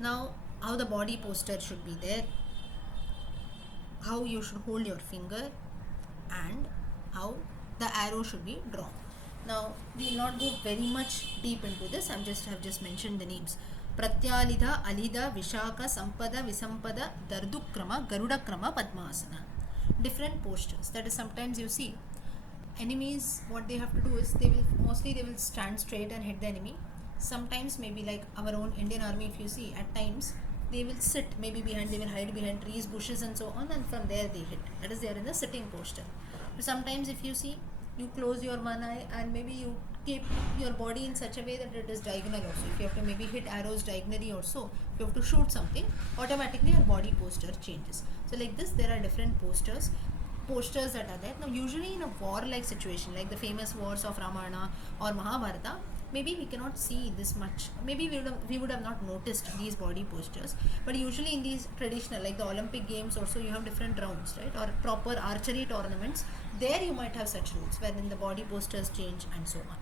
Now, how the body posture should be there, how you should hold your finger, and how the arrow should be drawn. Now, we will not go very much deep into this. I have just mentioned the names. Pratyalidha, Alidha, Vishaka, Sampada, Visampada, Dardukrama, Garudakrama, Padmasana. Different postures. That is, sometimes you see enemies, what they have to do is they will stand straight and hit the enemy. Sometimes maybe like our own Indian army, if you see, at times they will sit maybe behind, they will hide behind trees, bushes and so on, and from there they hit. That is, they are in the sitting posture. But sometimes if you see, you close your one eye and maybe you keep your body in such a way that it is diagonal also. If you have to maybe hit arrows diagonally also, if you have to shoot something, automatically your body posture changes. So like this, there are different postures that are there. Now usually in a war-like situation, like the famous wars of Ramayana or Mahabharata, maybe we cannot see this much. Maybe we would have not noticed these body postures. But usually in these traditional, like the Olympic Games also, you have different rounds, right? Or proper archery tournaments. There you might have such rules wherein the body postures change and so on.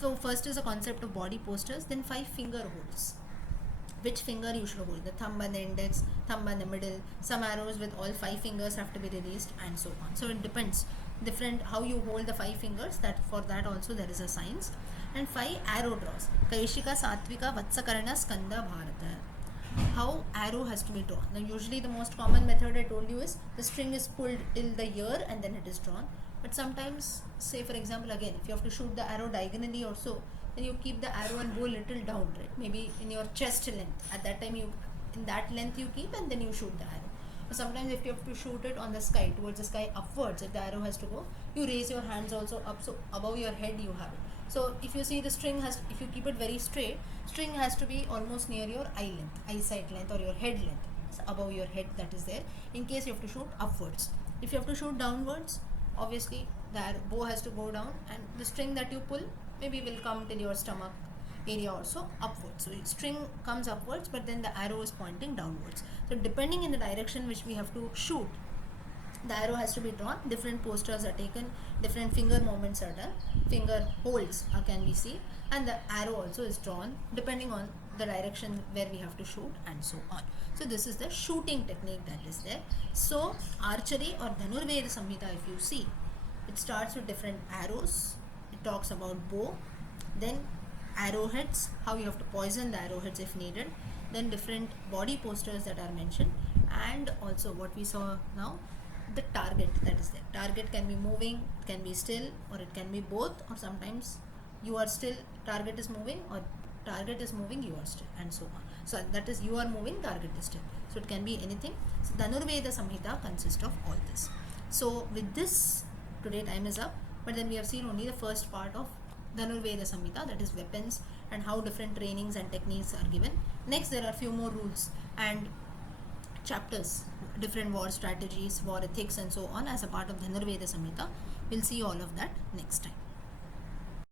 So first is a concept of body postures, then 5 finger holds. Which finger you should hold, the thumb and the index, thumb and the middle. Some arrows with all 5 fingers have to be released and so on. So it depends different how you hold the 5 fingers. That for that also there is a science. And 5 arrow draws, Kaishika, Satvika, Vatsakarana, Skanda, Bharata. How arrow has to be drawn. Now usually the most common method I told you is the string is pulled till the ear and then it is drawn. But sometimes, say for example again, if you have to shoot the arrow diagonally also, then you keep the arrow and bow little down, right? Maybe in your chest length. At that time, in that length you keep and then you shoot the arrow. Or sometimes if you have to shoot it on the sky, towards the sky upwards, if the arrow has to go, you raise your hands also up, so above your head you have it. So if you see the string if you keep it very straight, string has to be almost near your eyesight length or your head length. So above your head, that is there. In case you have to shoot upwards. If you have to shoot downwards, obviously the bow has to go down and the string that you pull maybe will come till your stomach area also upwards. So string comes upwards but then the arrow is pointing downwards. So depending in the direction which we have to shoot, the arrow has to be drawn. Different postures are taken, different finger movements are done, finger holds can be seen, and the arrow also is drawn depending on the direction where we have to shoot and so on. So this is the shooting technique that is there. So archery or Dhanurveda Samhita, if you see, it starts with different arrows. It talks about bow, then arrowheads, how you have to poison the arrowheads if needed, then different body postures that are mentioned, and also what we saw now, the target that is there. Target can be moving, it can be still, or it can be both, or sometimes you are still, target is moving, or target is moving, you are still, and so on. So that is you are moving, target is still. So it can be anything. So Dhanurveda Samhita consists of all this. So with this, today time is up, but then we have seen only the first part of Dhanurveda Samhita, that is weapons and how different trainings and techniques are given. Next there are few more rules and chapters, different war strategies, war ethics and so on as a part of Dhanurveda Samhita. We'll see all of that next time.